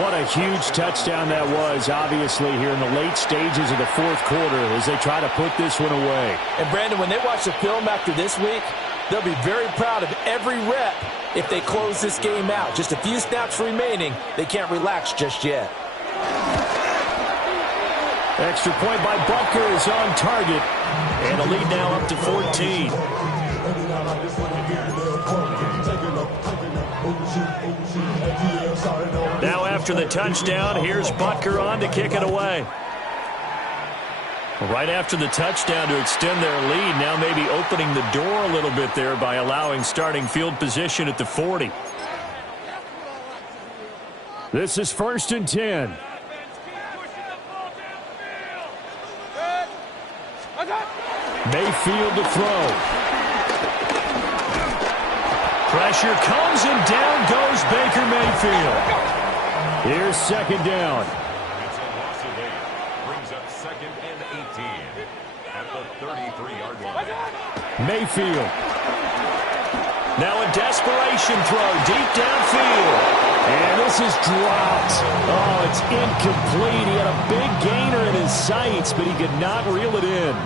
What a huge touchdown that was, obviously, here in the late stages of the 4th quarter as they try to put this one away. And, Brandon, when they watch the film after this week, they'll be very proud of every rep if they close this game out. Just a few snaps remaining. They can't relax just yet. Extra point by Butker is on target. And a lead now up to 14. Now after the touchdown, here's Butker on to kick it away. Right after the touchdown to extend their lead, now maybe opening the door a little bit there by allowing starting field position at the 40. This is 1st and 10. Mayfield to throw. Pressure comes and down goes Baker Mayfield. Here's 2nd down. It's a loss of 8. Brings up 2nd and 18 at the 33-yard line. Mayfield. Now a desperation throw deep downfield. And this is dropped. Oh, it's incomplete. He had a big gainer in his sights, but he could not reel it in.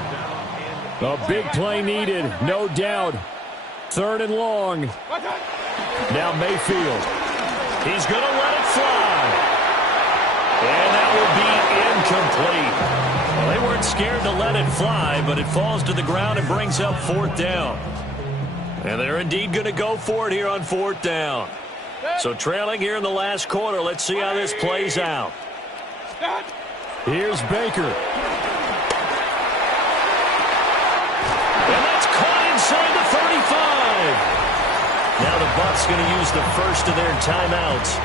A big play needed, no doubt. 3rd and long. Now Mayfield. He's going to let it fly. And that will be incomplete. Well, they weren't scared to let it fly, but it falls to the ground and brings up 4th down. And they're indeed going to go for it here on 4th down. So trailing here in the last quarter, let's see how this plays out. Here's Baker. And that's caught inside the 35. Now the Bucs going to use the first of their timeouts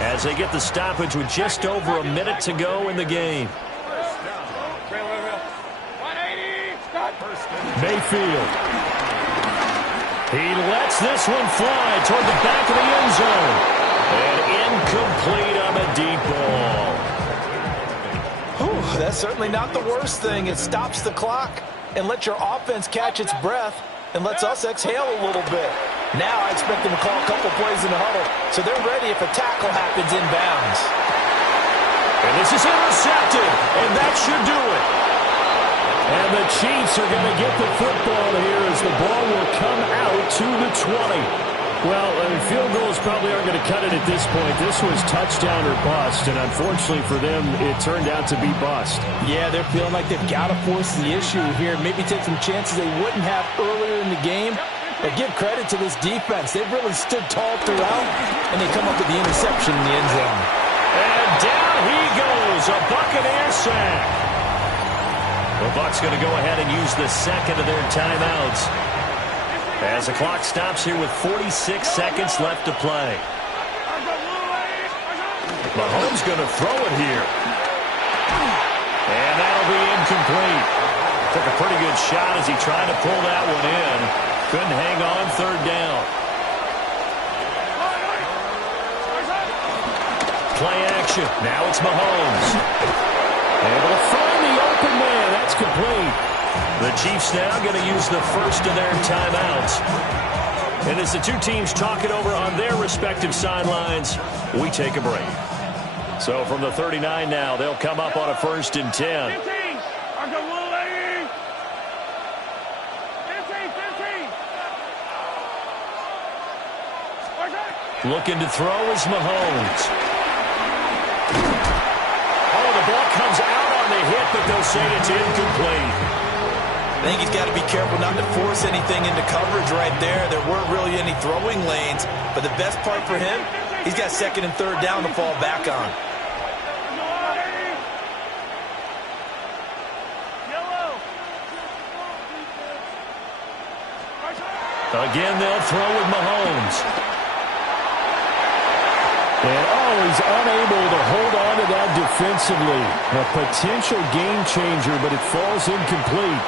as they get the stoppage with just over a minute to go in the game. Mayfield. He lets this one fly toward the back of the end zone. And incomplete on the deep ball. Whew, that's certainly not the worst thing. It stops the clock and lets your offense catch its breath and lets us exhale a little bit. Now I expect them to call a couple plays in the huddle so they're ready if a tackle happens inbounds. And this is intercepted, and that should do it. And the Chiefs are going to get the football here as the ball will come out to the 20. Well, field goals probably aren't going to cut it at this point. This was touchdown or bust, and unfortunately for them, it turned out to be bust. Yeah, they're feeling like they've got to force the issue here. Maybe take some chances they wouldn't have earlier in the game. But give credit to this defense. They've really stood tall throughout, and they come up with the interception in the end zone. And down he goes, a Buccaneer sack. The Bucs going to go ahead and use the second of their timeouts as the clock stops here with 46 seconds left to play. Mahomes going to throw it here. And that'll be incomplete. Took a pretty good shot as he tried to pull that one in. Couldn't hang on 3rd down. Play action. Now it's Mahomes. Able to find the open man. That's complete. The Chiefs now going to use the first of their timeouts. And as the two teams talk it over on their respective sidelines, we take a break. So from the 39 now, they'll come up on a 1st and 10. 15. Looking to throw is Mahomes. Oh, the ball comes out on the hit, but they'll say it's incomplete. I think he's got to be careful not to force anything into coverage right there. There weren't really any throwing lanes, but the best part for him, he's got 2nd and 3rd down to fall back on. Again, they'll throw with Mahomes. And he's unable to hold on to that defensively. A potential game changer, but it falls incomplete.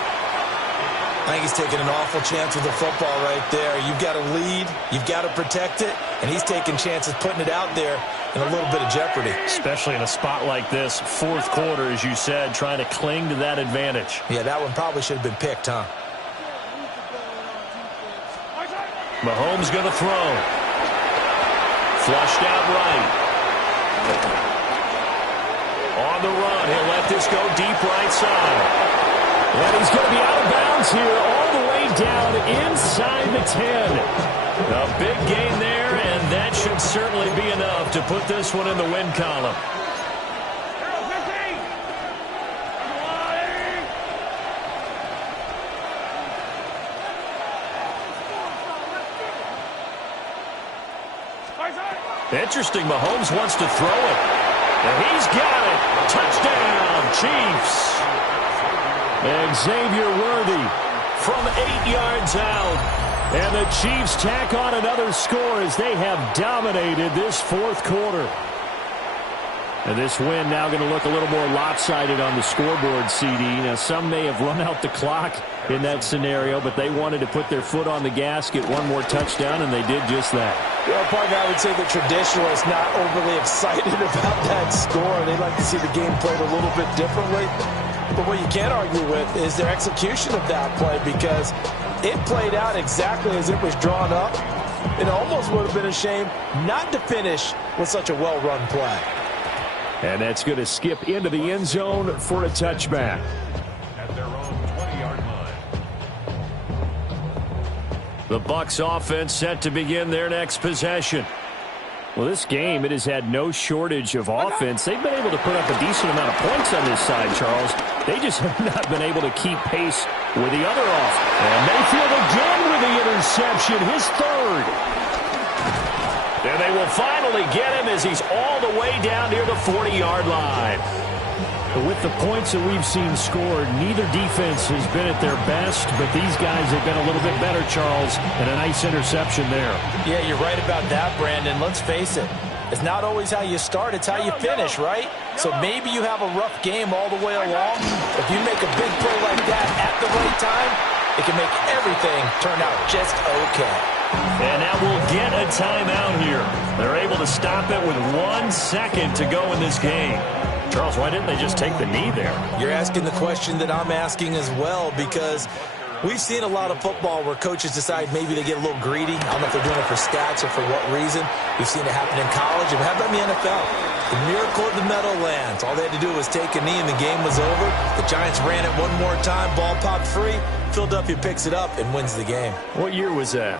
I think he's taking an awful chance with the football right there. You've got to lead, you've got to protect it, and he's taking chances putting it out there in a little bit of jeopardy. Especially in a spot like this, 4th quarter, as you said, trying to cling to that advantage. Yeah, that one probably should have been picked, huh? Mahomes going to throw. Flushed out right. On the run, he'll let this go deep right side. And he's going to be out of bounds here all the way down inside the 10. A big gain there, and that should certainly be enough to put this one in the win column. Interesting, Mahomes wants to throw it. And he's got it. Touchdown, Chiefs. And Xavier Worthy from 8 yards out. And the Chiefs tack on another score as they have dominated this 4th quarter. And this win now going to look a little more lopsided on the scoreboard, CD. Now, some may have run out the clock in that scenario, but they wanted to put their foot on the gas, get one more touchdown, and they did just that. Well, Parker, I would say the traditionalists not overly excited about that score. They'd like to see the game played a little bit differently. But what you can't argue with is their execution of that play, because it played out exactly as it was drawn up. It almost would have been a shame not to finish with such a well-run play. And that's going to skip into the end zone for a touchback. At their own 20-yard line. The Bucs offense set to begin their next possession. Well, this game, it has had no shortage of offense. They've been able to put up a decent amount of points on this side, Charles. They just have not been able to keep pace with the other offense. And Mayfield again with the interception, his 3rd. And they will finally get him as he's all the way down near the 40-yard line. With the points that we've seen scored, neither defense has been at their best, but these guys have been a little bit better, Charles, and a nice interception there. Yeah, you're right about that, Brandon. Let's face it. It's not always how you start, it's how you finish, right? So maybe you have a rough game all the way along. If you make a big play like that at the right time, it can make everything turn out just okay. And now we'll get a timeout here. They're able to stop it with 1 second to go in this game. Charles, why didn't they just take the knee there? You're asking the question that I'm asking as well, because we've seen a lot of football where coaches decide maybe they get a little greedy. I don't know if they're doing it for stats or for what reason. We've seen it happen in college, and how about in the NFL? The miracle of the Meadowlands. All they had to do was take a knee, and the game was over. The Giants ran it one more time. Ball popped free. Philadelphia picks it up and wins the game. What year was that?